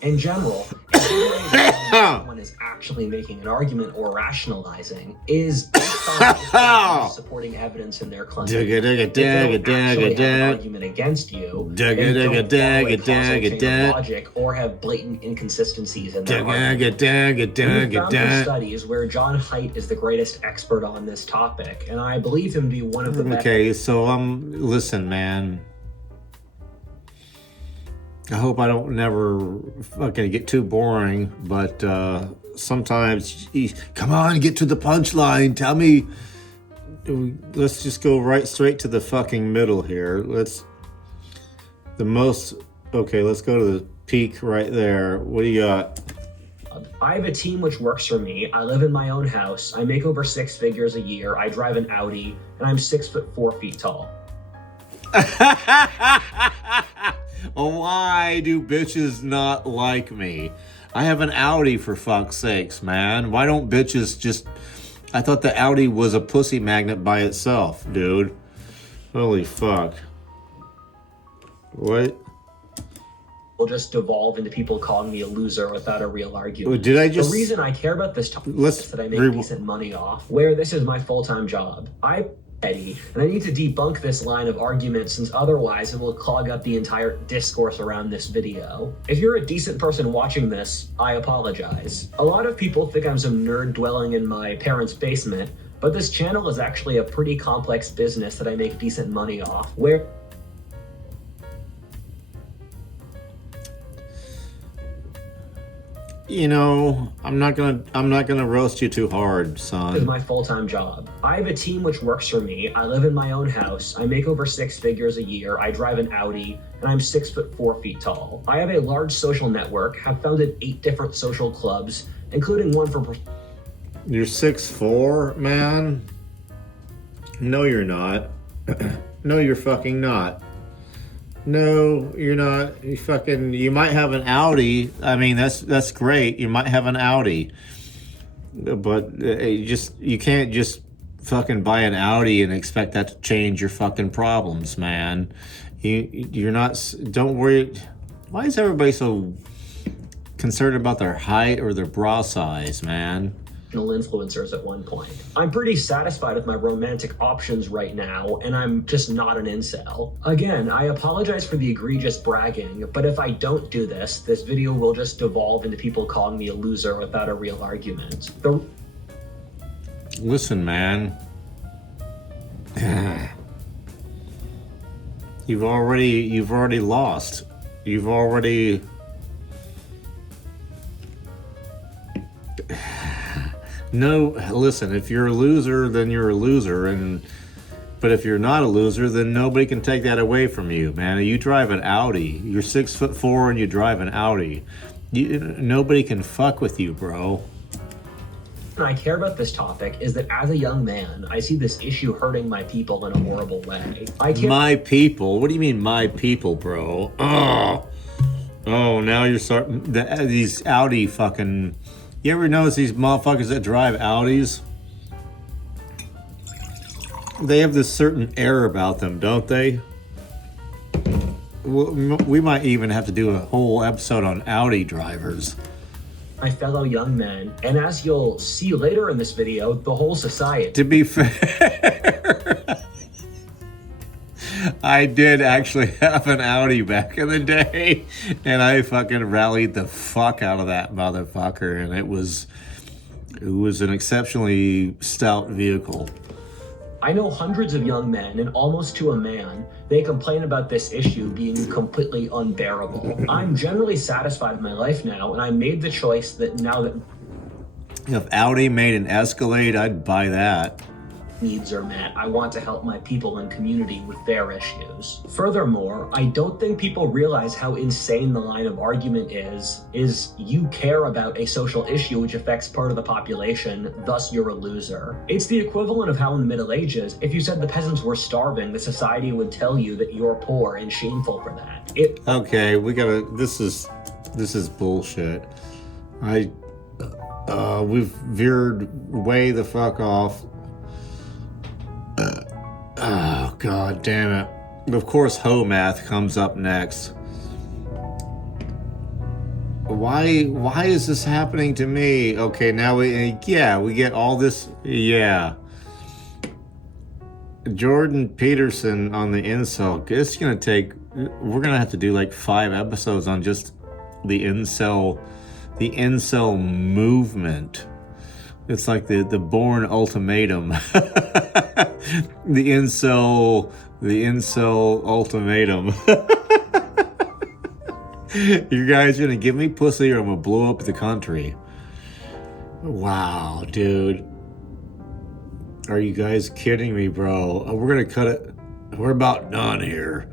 In general, if someone is actually making an argument or rationalizing is based on supporting evidence in their claim. If they don't actually have an argument against you, they don't follow a causal chain of logic or have blatant inconsistencies in their argument. We found these studies where John Haidt is the greatest expert on this topic, and I believe him to be one of the best. Okay, so listen, man. I hope I don't never fucking get too boring, but sometimes, come on, get to the punchline. Tell me, let's just go straight to the fucking middle here. Let's go to the peek right there. What do you got? I have a team which works for me. I live in my own house. I make over 6 figures a year. I drive an Audi, and I'm 6'4" tall. Why do bitches not like me? I have an Audi, for fuck's sakes, man. Why don't bitches just... I thought the Audi was a pussy magnet by itself, dude. Holy fuck. What? Will just devolve into people calling me a loser without a real argument. Did I just... The reason I care about this topic is that I make decent money off, where this is my full-time job. I'm petty, and I need to debunk this line of argument, since otherwise it will clog up the entire discourse around this video. If you're a decent person watching this, I apologize. A lot of people think I'm some nerd dwelling in my parents' basement, but this channel is actually a pretty complex business that I make decent money off, where... You know, I'm not gonna roast you too hard, son. This is my full-time job. I have a team which works for me. I live in my own house. I make over 6 figures a year. I drive an Audi, and I'm 6'4" tall. I have a large social network, have founded 8 different social clubs, including one for... You're 6'4", man? No, you're not. No, you're fucking not. No, you're not. You might have an Audi. I mean, that's great. You might have an Audi, but you can't just fucking buy an Audi and expect that to change your fucking problems, man. You're not. Don't worry. Why is everybody so concerned about their height or their bra size, man? Influencers at one point. I'm pretty satisfied with my romantic options right now, and I'm just not an incel. Again, I apologize for the egregious bragging, but if I don't do this, this video will just devolve into people calling me a loser without a real argument. Listen, man. You've already lost. You've already... No, listen, if you're a loser, then you're a loser, but if you're not a loser, then nobody can take that away from you, man. You drive an Audi. You're 6'4" and you drive an Audi. Nobody can fuck with you, bro. And I care about this topic is that as a young man, I see this issue hurting my people in a horrible way. My people? What do you mean, my people, bro? Oh, now you're starting... These Audi fucking... You ever notice these motherfuckers that drive Audis? They have this certain air about them, don't they? We might even have to do a whole episode on Audi drivers. My fellow young men, and as you'll see later in this video, the whole society. To be fair, I did actually have an Audi back in the day, and I fucking rallied the fuck out of that motherfucker, and it was an exceptionally stout vehicle. I know hundreds of young men, and almost to a man, they complain about this issue being completely unbearable. I'm generally satisfied with my life now, and I made the choice that now that... If Audi made an Escalade, I'd buy that. Needs are met. I want to help my people and community with their issues. Furthermore, I don't think people realize how insane the line of argument is you care about a social issue which affects part of the population, thus you're a loser. It's the equivalent of how in the Middle Ages, if you said the peasants were starving, the society would tell you that you're poor and shameful for that. Okay, we gotta, this is bullshit. We've veered way the fuck off. Oh, god damn it. Of course, hoe math comes up next. Why is this happening to me? Okay, now we get all this. Yeah. Jordan Peterson on the incel. It's gonna take, we're gonna have to do like 5 episodes on just the incel movement. It's like the Bourne ultimatum. the incel ultimatum. You guys gonna give me pussy or I'm gonna blow up the country. Wow, dude. Are you guys kidding me, bro? We're gonna cut it. We're about done here.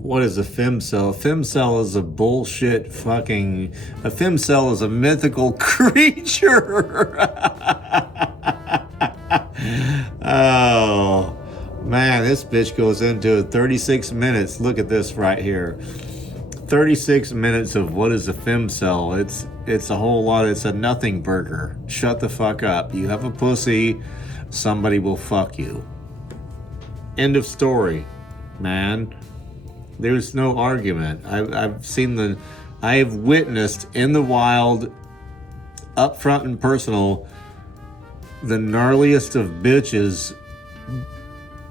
What is a femcel? A femcel is a bullshit fucking... A femcel is a mythical creature. Oh, man, this bitch goes into 36 minutes. Look at this right here. 36 minutes of what is a femcel. It's a whole lot. It's a nothing burger. Shut the fuck up. You have a pussy, somebody will fuck you. End of story, man. There's no argument. I have witnessed in the wild, up front and personal, the gnarliest of bitches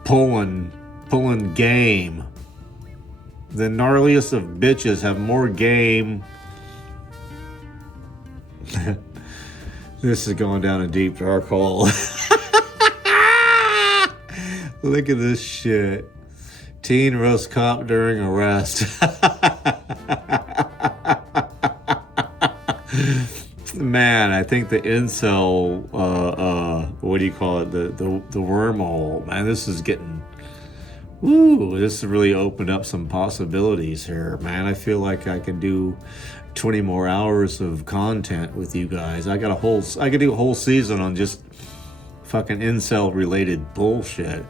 pulling game. The gnarliest of bitches have more game. This is going down a deep dark hole. Look at this shit. Teen roast cop during arrest. Man, I think the incel, what do you call it? The wormhole. Man, this is getting, woo, this has really opened up some possibilities here, man. I feel like I can do 20 more hours of content with you guys. I could do a whole season on just fucking incel related bullshit.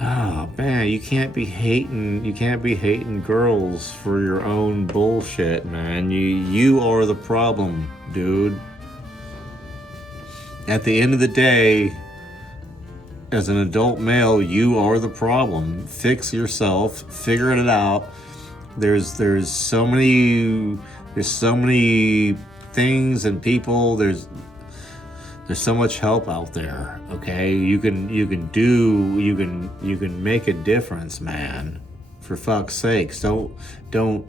Oh man, you can't be hating girls for your own bullshit, man. You are the problem, dude. At the end of the day, as an adult male, you are the problem. Fix yourself, figure it out. There's so many things and people, there's so much help out there, okay? You can make a difference, man. For fuck's sakes, don't go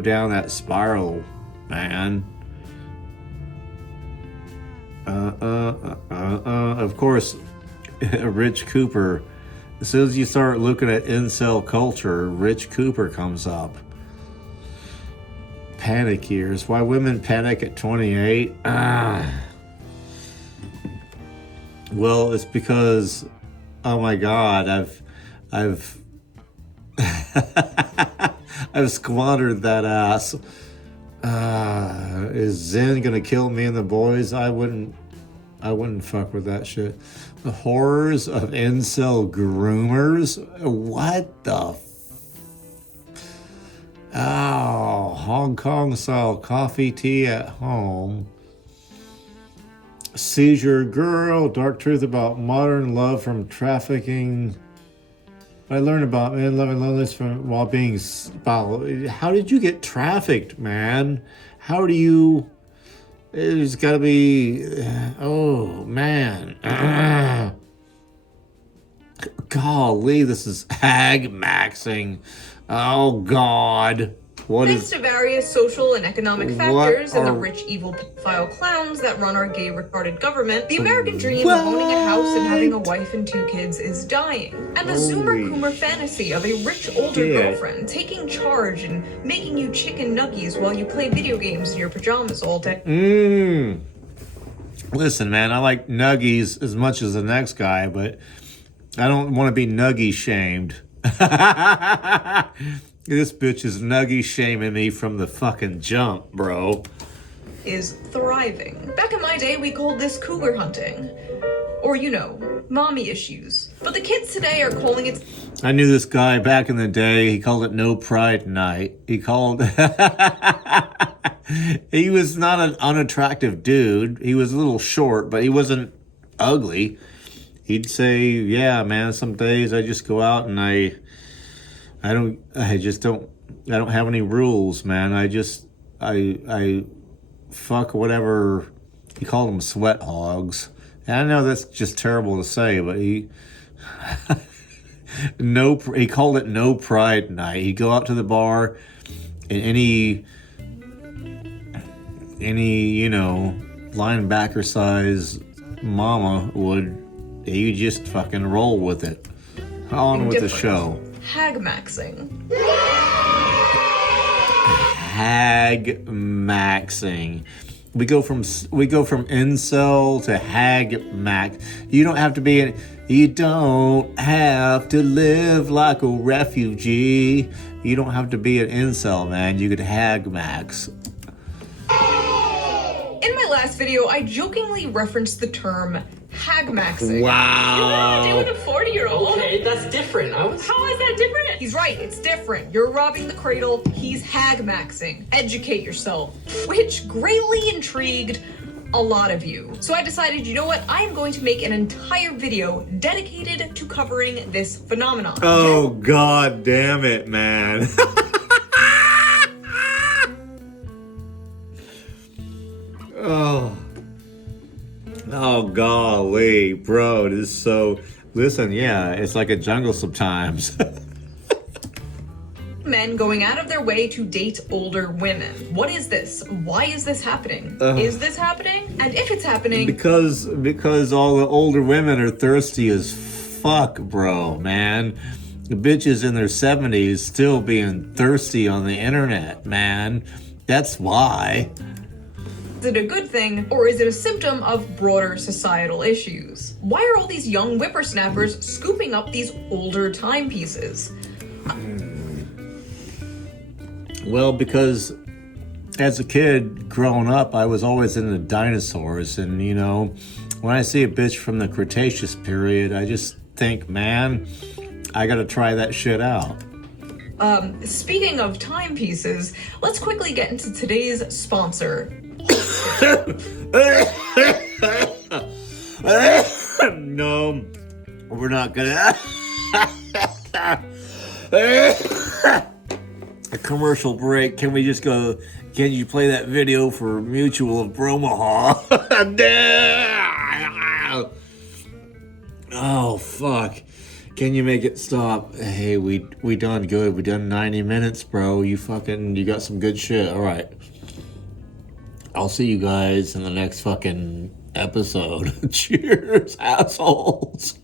down that spiral, man. Of course, Rich Cooper. As soon as you start looking at incel culture, Rich Cooper comes up. Panic years. Why women panic at 28? Well, it's because, oh my God, I've squandered that ass. Is Zen gonna kill me and the boys? I wouldn't fuck with that shit. The horrors of incel groomers. What the? Oh, Hong Kong style coffee tea at home. Seizure girl. Dark truth about modern love from trafficking. I learned about men loving loneliness from while being. How did you get trafficked, man? How do you? There's got to be. Oh man. Golly, this is hag-maxxing. Oh God. Thanks to various social and economic factors and the rich, evil, pedophile clowns that run our gay, retarded government, the American dream of owning a house and having a wife and 2 kids is dying. And the Zoomer-Coomer fantasy of a rich, older girlfriend taking charge and making you chicken nuggies while you play video games in your pajamas all day. Listen, man, I like nuggies as much as the next guy, but I don't want to be nuggie shamed. This bitch is nuggie shaming me from the fucking jump, bro. Is thriving. Back in my day, we called this cougar hunting. Or, you know, mommy issues. But the kids today are calling it... I knew this guy back in the day. He called it No Pride Night. He called... He was not an unattractive dude. He was a little short, but he wasn't ugly. He'd say, yeah, man, some days I just go out and I don't have any rules, man. I fuck whatever. He called them sweat hogs. And I know that's just terrible to say, but he called it No Pride Night. He'd go out to the bar and any you know, linebacker size mama you just fucking roll with it. On with the show. Hag-maxxing. Hag-maxxing. We go from incel to hag-maxx. You don't have to be you don't have to live like a refugee. You don't have to be an incel, man. You could hag-maxx. In my last video, I jokingly referenced the term hag-maxxing. Wow. You want to do with a 40-year-old? Okay, that's different. How is that different? He's right, it's different. You're robbing the cradle, he's hag-maxxing. Educate yourself. Which greatly intrigued a lot of you. So I decided, you know what? I am going to make an entire video dedicated to covering this phenomenon. Oh, god damn it, man. Oh, golly, bro, this is so... Listen, yeah, it's like a jungle sometimes. Men going out of their way to date older women. What is this? Why is this happening? Is this happening? And if it's happening... Because all the older women are thirsty as fuck, bro, man. The bitches in their 70s still being thirsty on the internet, man. That's why. Is it a good thing, or is it a symptom of broader societal issues? Why are all these young whippersnappers scooping up these older timepieces? Well, because as a kid growing up, I was always into dinosaurs. And, you know, when I see a bitch from the Cretaceous period, I just think, man, I gotta try that shit out. Speaking of timepieces, let's quickly get into today's sponsor. No, we're not gonna. A commercial break. Can we just go? Can you play that video for Mutual of Bromaha? Oh fuck! Can you make it stop? Hey, we done good. We done 90 minutes, bro. You got some good shit. All right. I'll see you guys in the next fucking episode. Cheers, assholes.